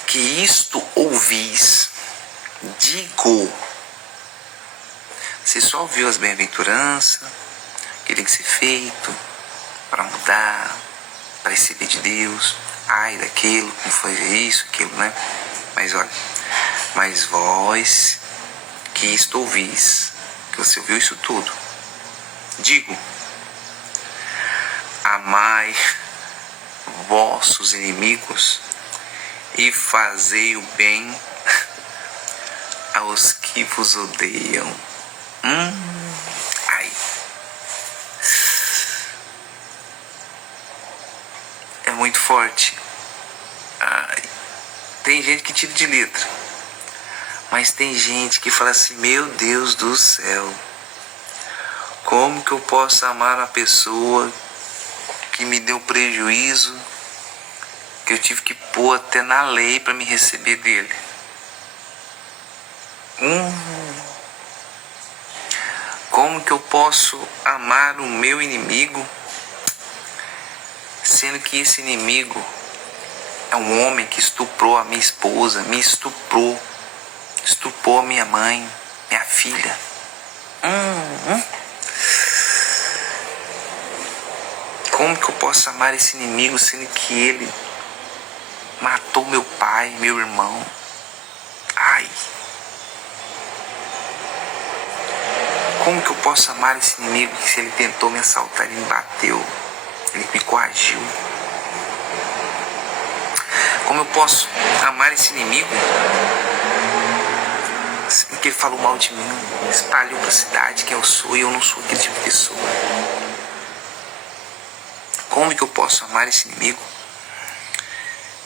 que isto ouvis, digo. Você só ouviu as bem-aventuranças, que tem que ser feito para mudar, para receber de Deus. Ai, daquilo, como foi isso, aquilo, né? Mas olha, mas vós, que isto ouvis, que você ouviu isso tudo, digo, amai vossos inimigos e fazei o bem aos que vos odeiam. Ai. É muito forte. Ai. Tem gente que tira de letra, mas tem gente que fala assim: meu Deus do céu, como que eu posso amar uma pessoa que me deu prejuízo, que eu tive que pôr até na lei para me receber dele? Como que eu posso amar o meu inimigo, sendo que esse inimigo é um homem que estuprou a minha esposa, me estuprou a minha mãe, minha filha. Como que eu posso amar esse inimigo, sendo que ele matou meu pai, meu irmão? Ai. Como que eu posso amar esse inimigo que, se ele tentou me assaltar, ele me bateu, ele me coagiu? Como eu posso amar esse inimigo sendo que ele falou mal de mim, espalhou pra cidade quem eu sou e eu não sou aquele tipo de pessoa? Como que eu posso amar esse inimigo,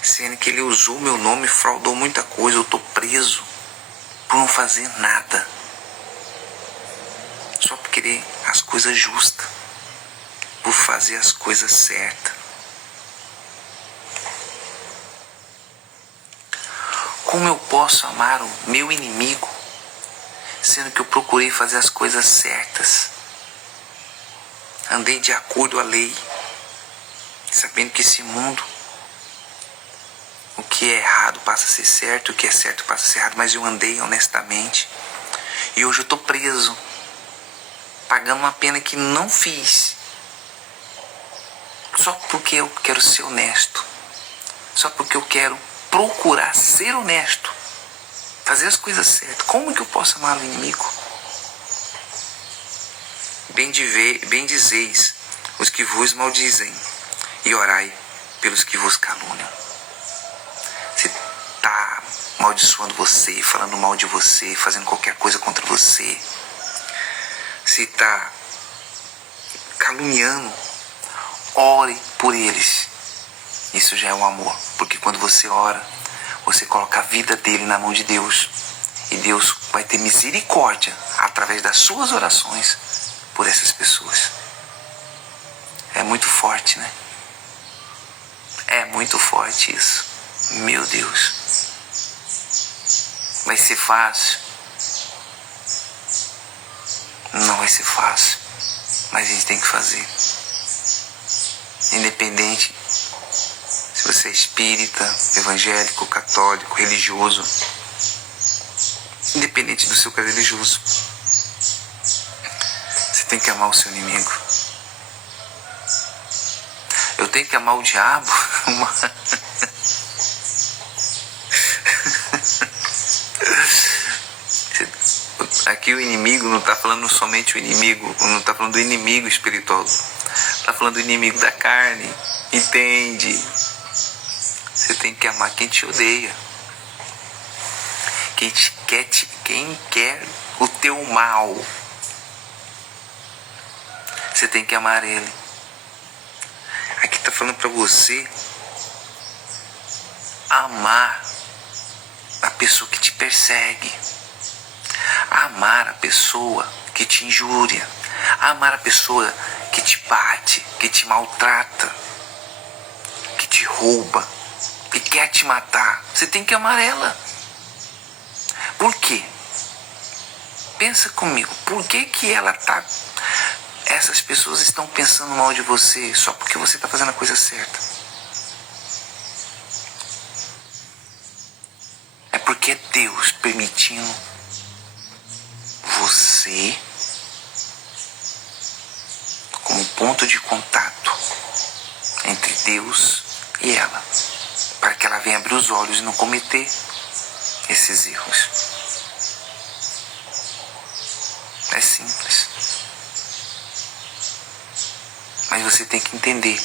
sendo que ele usou meu nome, fraudou muita coisa, eu tô preso por não fazer nada, só por querer as coisas justas, por fazer as coisas certas? Como eu posso amar o meu inimigo, sendo que eu procurei fazer as coisas certas, andei de acordo à lei, sabendo que esse mundo, o que é errado passa a ser certo, o que é certo passa a ser errado, mas eu andei honestamente e hoje eu tô preso, pagando uma pena que não fiz, só porque eu quero ser honesto, só porque eu quero procurar ser honesto, fazer as coisas certas. Como que eu posso amar o inimigo? Bem dizeis os que vos maldizem, e orai pelos que vos caluniam. Se tá amaldiçoando você, falando mal de você, fazendo qualquer coisa contra você, se tá caluniando, ore por eles. Isso já é um amor, porque quando você ora, você coloca a vida dele na mão de Deus, e Deus vai ter misericórdia através das suas orações por essas pessoas. É muito forte, né? É muito forte isso. Meu Deus. Vai ser fácil? Não vai ser fácil, mas a gente tem que fazer. Independente se você é espírita, evangélico, católico, religioso, independente do seu credo religioso, você tem que amar o seu inimigo. Eu tenho que amar o diabo? Aqui o inimigo não está falando somente o inimigo, não está falando do inimigo espiritual, está falando do inimigo da carne, entende? Você tem que amar quem te odeia, quem quer o teu mal. Você tem que amar ele. Aqui está falando para você amar a pessoa que te persegue, amar a pessoa que te injúria, amar a pessoa que te bate, que te maltrata, que te rouba, que quer te matar. Você tem que amar ela. Por quê? Pensa comigo, por que essas pessoas estão pensando mal de você só porque você está fazendo a coisa certa? É porque é Deus permitindo você como ponto de contato entre Deus e ela, para que ela venha abrir os olhos e não cometer esses erros. É simples. Mas você tem que entender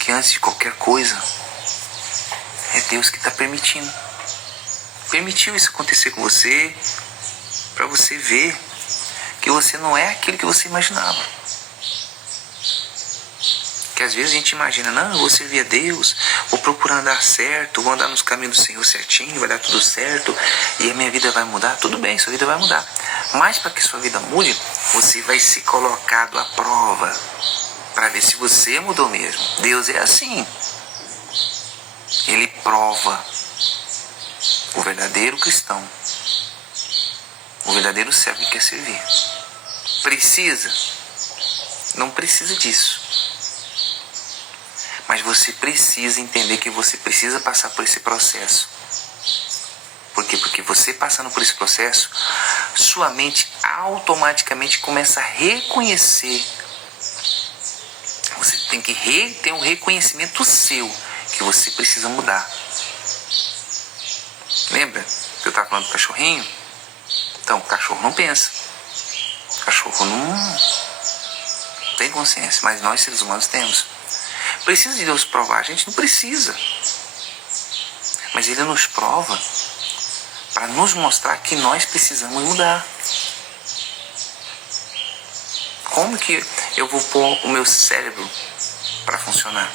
que antes de qualquer coisa, é Deus que está permitindo. Permitiu isso acontecer com você, para você ver que você não é aquilo que você imaginava. Que às vezes a gente imagina, não, eu vou servir a Deus, vou procurar andar certo, vou andar nos caminhos do Senhor certinho, vai dar tudo certo, e a minha vida vai mudar. Tudo bem, sua vida vai mudar. Mas para que sua vida mude, você vai ser colocado à prova, para ver se você mudou mesmo. Deus é assim. Ele prova o verdadeiro cristão O verdadeiro servo quer servir. Precisa? Não precisa disso. Mas você precisa entender que você precisa passar por esse processo. Por quê? Porque você passando por esse processo, sua mente automaticamente começa a reconhecer. Você tem que ter um reconhecimento seu que você precisa mudar. Lembra que eu estava falando do cachorrinho? Então, o cachorro não pensa. O cachorro não tem consciência, mas nós seres humanos temos. Precisa de Deus provar? A gente não precisa. Mas Ele nos prova para nos mostrar que nós precisamos mudar. Como que eu vou pôr o meu cérebro para funcionar?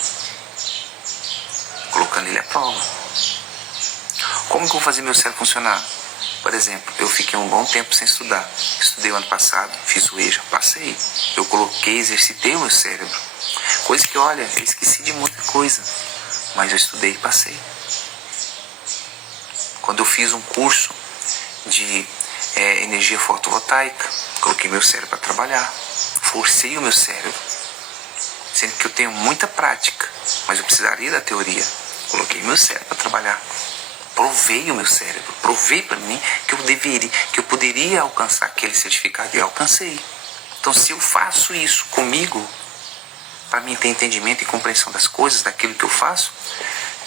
Colocando ele à prova. Como que eu vou fazer meu cérebro funcionar? Por exemplo, eu fiquei um bom tempo sem estudar. Estudei o ano passado, fiz o EJA, passei. Eu coloquei, exercitei o meu cérebro. Coisa que, olha, eu esqueci de muita coisa. Mas eu estudei e passei. Quando eu fiz um curso de energia fotovoltaica, coloquei meu cérebro para trabalhar. Forcei o meu cérebro. Sendo que eu tenho muita prática, mas eu precisaria da teoria. Coloquei meu cérebro para trabalhar. Provei o meu cérebro. Provei para mim que eu poderia alcançar aquele certificado e alcancei. Então, se eu faço isso comigo, para mim ter entendimento e compreensão das coisas, daquilo que eu faço,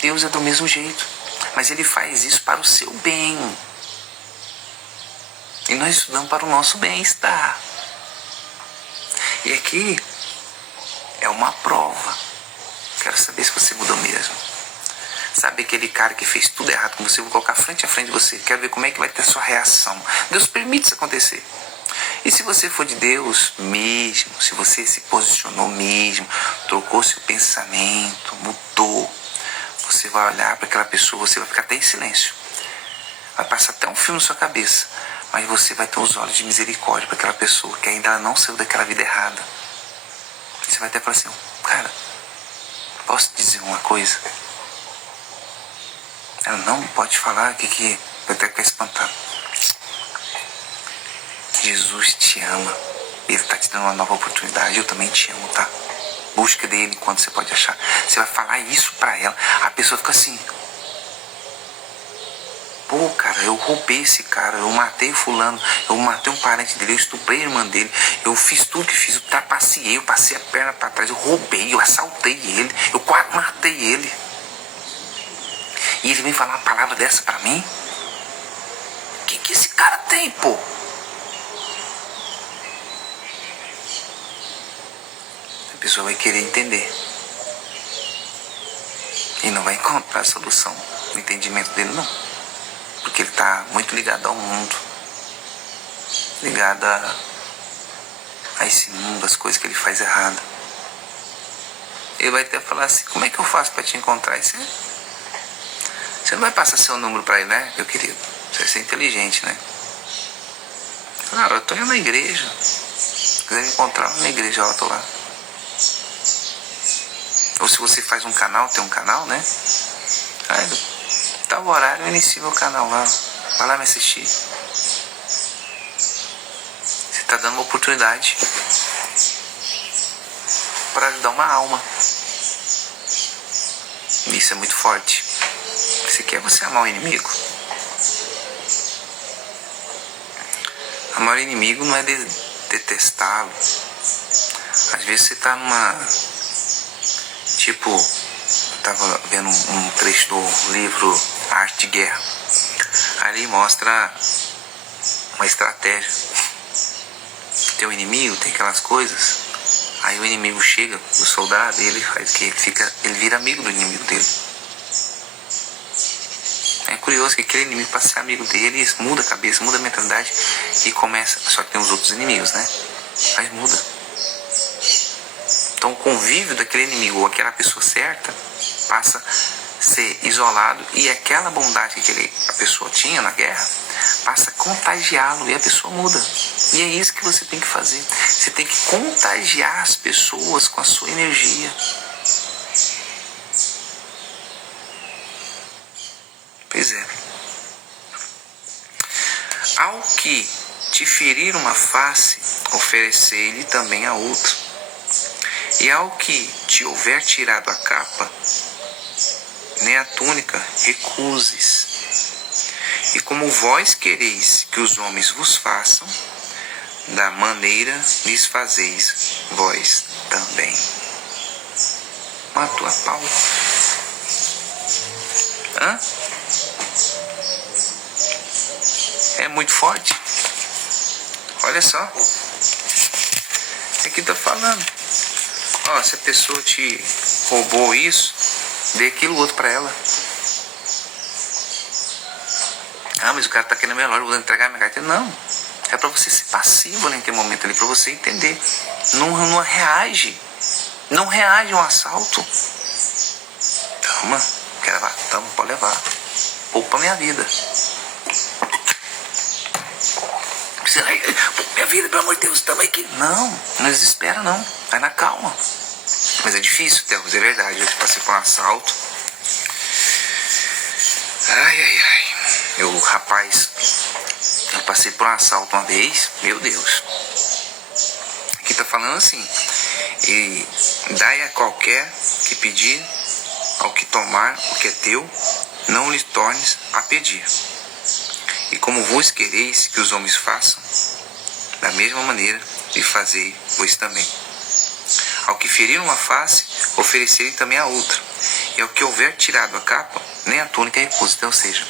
Deus é do mesmo jeito. Mas Ele faz isso para o seu bem. E nós estudamos para o nosso bem-estar. E aqui é uma prova. Quero saber se você mudou mesmo. Sabe aquele cara que fez tudo errado com você? Eu vou colocar frente a frente de você. Quero ver como é que vai ter a sua reação. Deus permite isso acontecer. E se você for de Deus mesmo, se você se posicionou mesmo, trocou seu pensamento, mudou, você vai olhar para aquela pessoa, você vai ficar até em silêncio. Vai passar até um filme na sua cabeça. Mas você vai ter os olhos de misericórdia para aquela pessoa que ainda não saiu daquela vida errada. Você vai até falar assim, cara, posso dizer uma coisa? Ela não pode falar, que vai até ficar espantado. Jesus te ama. Ele está te dando uma nova oportunidade. Eu também te amo, tá? Busca dele enquanto você pode achar. Você vai falar isso pra ela. A pessoa fica assim. Pô, cara, eu roubei esse cara. Eu matei fulano. Eu matei um parente dele. Eu estuprei a irmã dele. Eu fiz tudo que fiz. Eu trapaceei. Eu passei a perna pra trás. Eu roubei. Eu assaltei ele. Eu quase matei ele. E ele vem falar uma palavra dessa pra mim? O que esse cara tem, pô? A pessoa vai querer entender. E não vai encontrar a solução no entendimento dele, não. Porque ele está muito ligado ao mundo. Ligado a esse mundo, as coisas que ele faz errado. Ele vai até falar assim, como é que eu faço para te encontrar? E você não vai passar seu número para ele, né, meu querido? Você vai ser inteligente, né? Claro, eu tô indo na igreja. Se quiser me encontrar na igreja, eu tô lá. Ou se você faz um canal, tem um canal, né? Aí, tal horário eu inicio meu canal lá. Vai lá me assistir. Você tá dando uma oportunidade para ajudar uma alma. Isso é muito forte. Você quer você amar o inimigo? Amar o inimigo não é detestá-lo. Às vezes você tá numa... Tipo, eu tava vendo um trecho do livro Arte de Guerra. Ali mostra uma estratégia. Tem o inimigo, tem aquelas coisas. Aí o inimigo chega, o soldado, e ele faz o que? Ele vira amigo do inimigo dele. É curioso que aquele inimigo, para ser amigo dele, muda a cabeça, muda a mentalidade e começa. Só que tem os outros inimigos, né? Mas muda. Então o convívio daquele inimigo ou aquela pessoa certa passa a ser isolado e aquela bondade que a pessoa tinha na guerra passa a contagiá-lo e a pessoa muda. E é isso que você tem que fazer. Você tem que contagiar as pessoas com a sua energia. Pois é. Ao que te ferir uma face, oferecer-lhe também a outra. E ao que te houver tirado a capa, nem a túnica recuses. E como vós quereis que os homens vos façam, da maneira lhes fazeis vós também. Matou a pau. Hã? É muito forte. Olha só. Aqui tá falando. Ó, se a pessoa te roubou isso, dê aquilo outro pra ela. Ah, mas o cara tá querendo melhor, eu vou entregar minha carteira. Não. É pra você ser passivo naquele momento ali, pra você entender. Não reage. Não reage a um assalto. Toma, quer levar? Toma, pode levar. Poupa minha vida. Minha vida, pelo amor de Deus, tamo aqui. Não desespera não. Vai na calma. Mas é difícil, Deus, é verdade. Eu passei por um assalto. Eu passei por um assalto uma vez. Meu Deus. Aqui tá falando assim. E dai a qualquer que pedir, ao que tomar o que é teu, não lhe tornes a pedir. E como vos quereis que os homens façam, da mesma maneira lhe fazei vós também. Ao que ferir uma face, oferecerem também a outra. E ao que houver tirado a capa, nem a túnica recusa. Então, ou seja,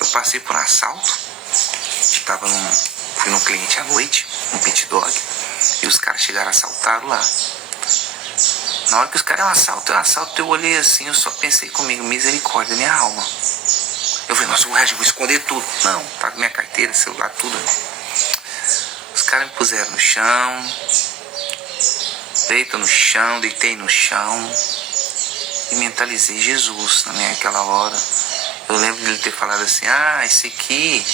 eu passei por um assalto, fui num cliente à noite, um pit dog, e os caras chegaram a assaltar lá. Na hora que os caras é um assalto, eu olhei assim, eu só pensei comigo, misericórdia da minha alma. Eu falei, nossa, eu vou esconder tudo. Não, tá com minha carteira, celular, tudo. Os caras me puseram no chão, deitei no chão e mentalizei Jesus naquela hora. Eu lembro de ele ter falado assim, esse aqui,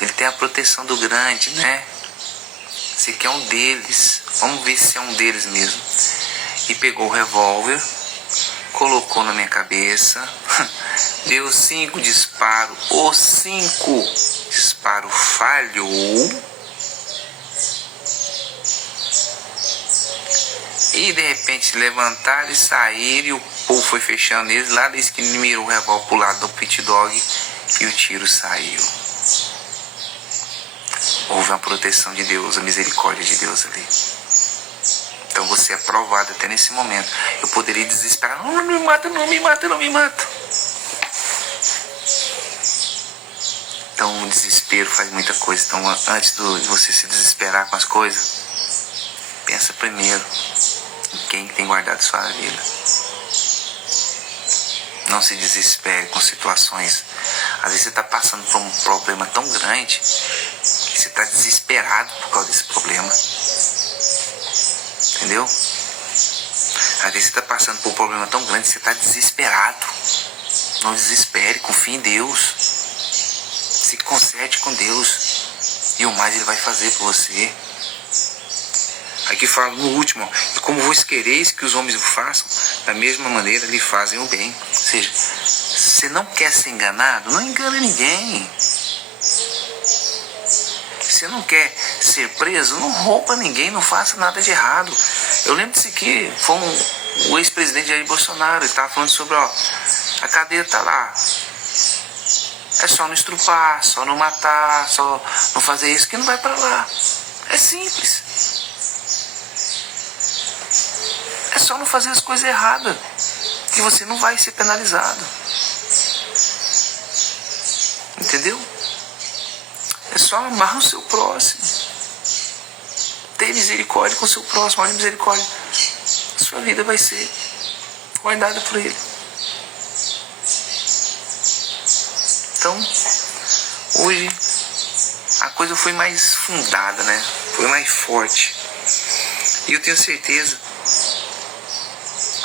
ele tem a proteção do grande, né? Esse aqui é um deles, vamos ver se é um deles mesmo. E pegou o revólver, colocou na minha cabeça, deu 5 disparos, os 5 disparos falhou. E de repente levantaram e saíram, e o povo foi fechando eles. Lá da esquina ele mirou o revólver pro lado do pit dog e o tiro saiu. Houve uma proteção de Deus, a misericórdia de Deus ali. Então você é provado até nesse momento. Eu poderia desesperar, não me mata. Então o desespero faz muita coisa. Então antes de você se desesperar com as coisas, pensa primeiro em quem tem guardado sua vida. Não se desespere com situações. Às vezes você está passando por um problema tão grande que você está desesperado por causa desse problema. Entendeu? Às vezes você está passando por um problema tão grande que você está desesperado. Não desespere, confie em Deus. Se conserte com Deus. E o mais Ele vai fazer por você. Aqui fala no último, e como vos quereis que os homens o façam, da mesma maneira lhe fazem o bem. Ou seja, se você não quer ser enganado, não engane ninguém. Se você não quer ser preso, não rouba ninguém, não faça nada de errado. Eu lembro disso aqui, foi o ex-presidente Jair Bolsonaro, ele estava falando sobre, a cadeia está lá. É só não estrupar, só não matar, só não fazer isso que não vai para lá. É simples. É só não fazer as coisas erradas, que você não vai ser penalizado. Entendeu? É só amar o seu próximo. Ter misericórdia com o seu próximo, olha misericórdia. A sua vida vai ser guardada por Ele. Então, hoje a coisa foi mais fundada, né? Foi mais forte. E eu tenho certeza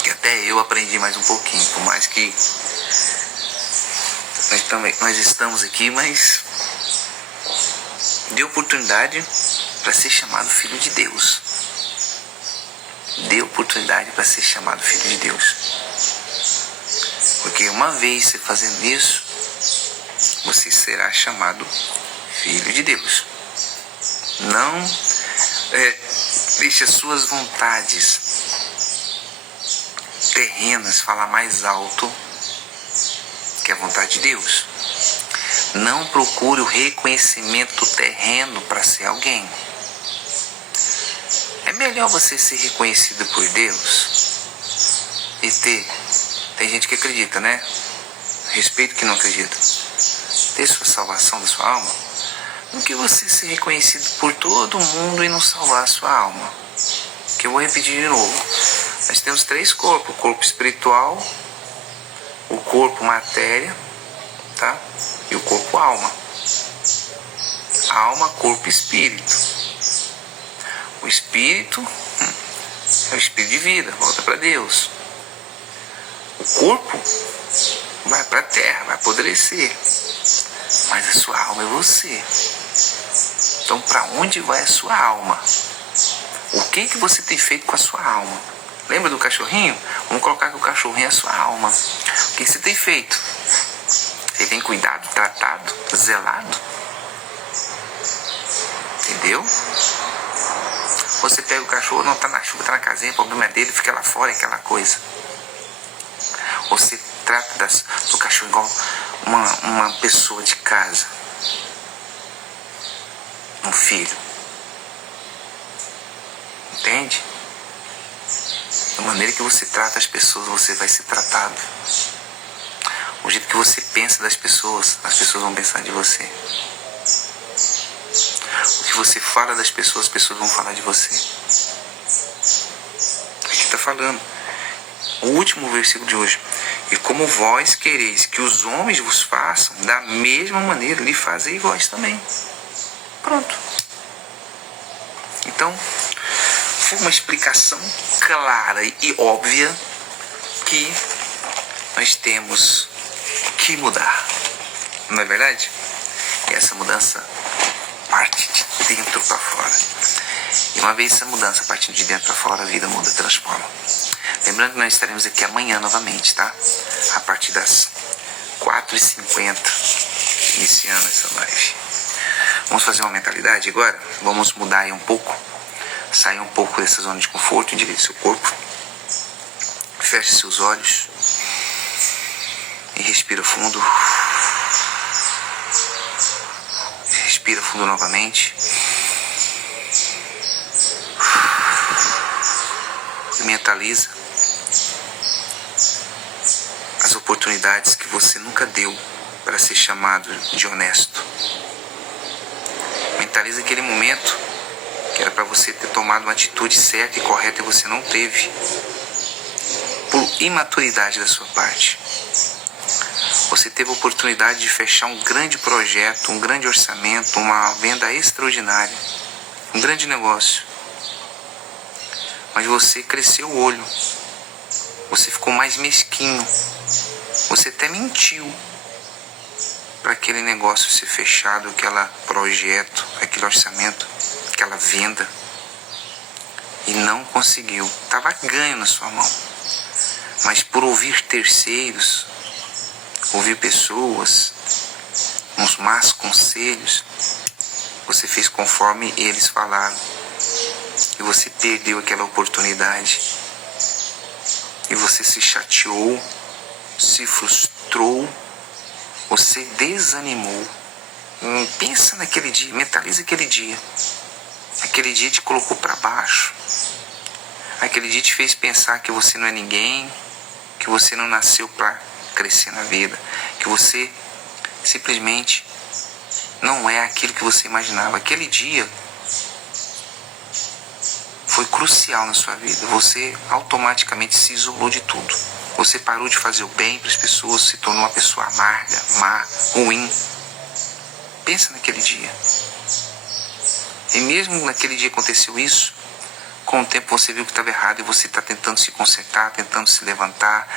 que até eu aprendi mais um pouquinho, por mais que nós estamos aqui, mas deu oportunidade para ser chamado filho de Deus. Deu oportunidade para ser chamado filho de Deus. Porque uma vez você fazendo isso, você será chamado filho de Deus. Não deixe as suas vontades terrenas falar mais alto que a vontade de Deus. Não procure o reconhecimento terreno para ser alguém. É melhor você ser reconhecido por Deus e tem gente que acredita, né? Respeito que não acredita. Ter sua salvação da sua alma, do que você ser reconhecido por todo mundo e não salvar a sua alma. Que eu vou repetir de novo. Nós temos 3 corpos: o corpo espiritual, o corpo matéria, tá? E o corpo alma. Alma, corpo e espírito. O espírito é o espírito de vida, volta para Deus. O corpo vai para a terra, vai apodrecer. Mas a sua alma é você. Então, para onde vai a sua alma? O que você tem feito com a sua alma? Lembra do cachorrinho? Vamos colocar que o cachorrinho é a sua alma. O que você tem feito? Você tem cuidado, tratado, zelado? Entendeu? Você pega o cachorro, não tá na chuva, tá na casinha, o problema é dele, fica lá fora, aquela coisa. Você trata do cachorro igual uma pessoa de casa. Um filho. Entende? Da maneira que você trata as pessoas, você vai ser tratado. O jeito que você pensa das pessoas, as pessoas vão pensar de você. O que você fala das pessoas, as pessoas vão falar de você. Aqui está falando. O último versículo de hoje. E como vós quereis que os homens vos façam, da mesma maneira lhe fazei vós também. Pronto. Então, foi uma explicação clara e óbvia que nós temos que mudar. Não é verdade? E essa mudança parte de dentro para fora. E uma vez essa mudança partindo de dentro para fora, a vida muda, transforma. Lembrando que nós estaremos aqui amanhã novamente, tá? A partir das 4h50, iniciando essa live. Vamos fazer uma mentalidade agora? Vamos mudar aí um pouco. Sair um pouco dessa zona de conforto, endireite seu corpo. Feche seus olhos. E respira fundo. Respira fundo novamente. E mentaliza as oportunidades que você nunca deu para ser chamado de honesto. Mentaliza aquele momento que era para você ter tomado uma atitude certa e correta e você não teve, por imaturidade da sua parte. Você teve a oportunidade de fechar um grande projeto, um grande orçamento, uma venda extraordinária, um grande negócio. Mas você cresceu o olho, você ficou mais mesquinho, você até mentiu para aquele negócio ser fechado, aquele projeto, aquele orçamento, aquela venda, e não conseguiu. Estava ganho na sua mão, mas por ouvir terceiros, ouvir pessoas, uns más conselhos, você fez conforme eles falaram e você perdeu aquela oportunidade e você se chateou, se frustrou, você desanimou. Pensa naquele dia, mentaliza aquele dia. Aquele dia te colocou para baixo. Aquele dia te fez pensar que você não é ninguém, que você não nasceu para crescer na vida, que você simplesmente não é aquilo que você imaginava. Aquele dia foi crucial na sua vida. Você automaticamente se isolou de tudo. Você parou de fazer o bem para as pessoas, se tornou uma pessoa amarga, má, ruim. Pensa naquele dia. E mesmo naquele dia aconteceu isso, com o tempo você viu que estava errado e você está tentando se consertar, tentando se levantar,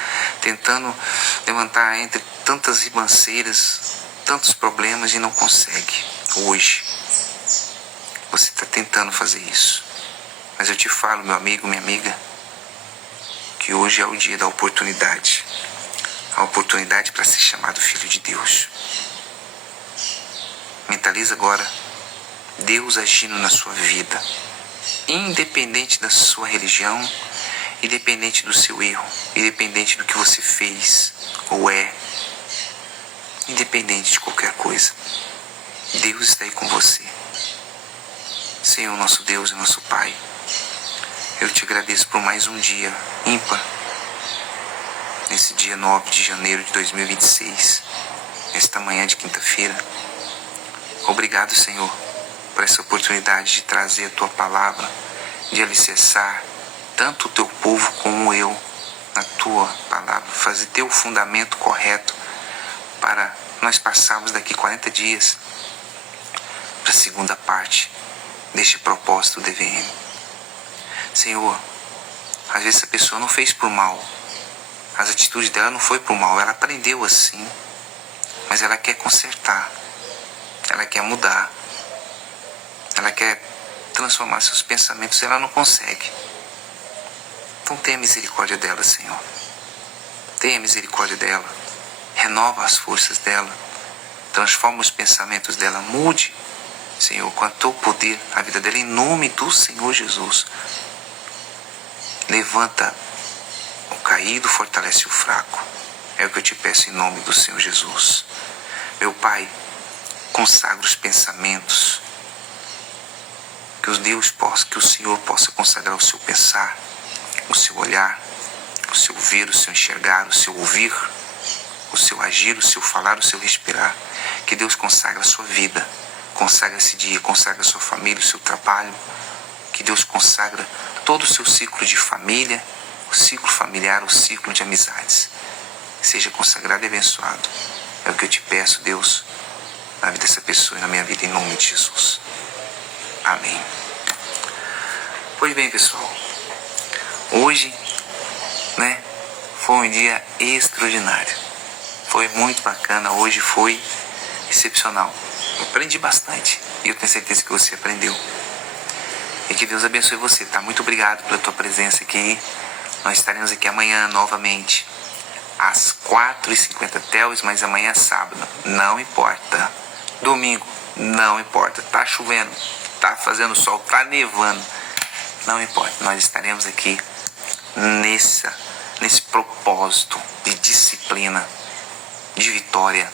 tentando levantar entre tantas ribanceiras, tantos problemas e não consegue. Hoje, você está tentando fazer isso. Mas eu te falo, meu amigo, minha amiga, que hoje é o dia da oportunidade. A oportunidade para ser chamado filho de Deus. Mentaliza agora Deus agindo na sua vida, independente da sua religião, independente do seu erro, independente do que você fez ou é, independente de qualquer coisa, Deus está aí com você. Senhor, nosso Deus e nosso Pai, eu te agradeço por mais um dia ímpar, nesse dia 9 de janeiro de 2026, esta manhã de quinta-feira. Obrigado, Senhor, por essa oportunidade de trazer a Tua palavra, de alicerçar tanto o Teu povo como eu na Tua palavra, fazer Teu fundamento correto para nós passarmos daqui 40 dias para a segunda parte deste propósito DVM. Senhor, às vezes a pessoa não fez por mal, as atitudes dela não foi por mal, ela aprendeu assim, mas ela quer consertar, ela quer mudar, ela quer transformar seus pensamentos e ela não consegue. Então tenha misericórdia dela, Senhor. Tenha misericórdia dela. Renova as forças dela. Transforma os pensamentos dela. Mude, Senhor, com o Teu poder a vida dela em nome do Senhor Jesus. Levanta o caído, fortalece o fraco. É o que eu te peço em nome do Senhor Jesus. Meu Pai, consagra os pensamentos. Que o Senhor possa consagrar o seu pensar, o seu olhar, o seu ver, o seu enxergar, o seu ouvir, o seu agir, o seu falar, o seu respirar. Que Deus consagre a sua vida, consagra esse dia, consagra a sua família, o seu trabalho. Que Deus consagra todo o seu ciclo de família, o ciclo familiar, o ciclo de amizades. Seja consagrado e abençoado. É o que eu te peço, Deus, na vida dessa pessoa e na minha vida, em nome de Jesus. Amém. Pois bem, pessoal, hoje, foi um dia extraordinário. Foi muito bacana, hoje foi excepcional. Eu aprendi bastante e eu tenho certeza que você aprendeu. E que Deus abençoe você, tá? Muito obrigado pela tua presença aqui. Nós estaremos aqui amanhã novamente, às 4h50, Teles, mas amanhã é sábado, não importa. Domingo, não importa. Tá chovendo, tá fazendo sol, tá nevando, não importa. Nós estaremos aqui nesse propósito de disciplina, de vitória,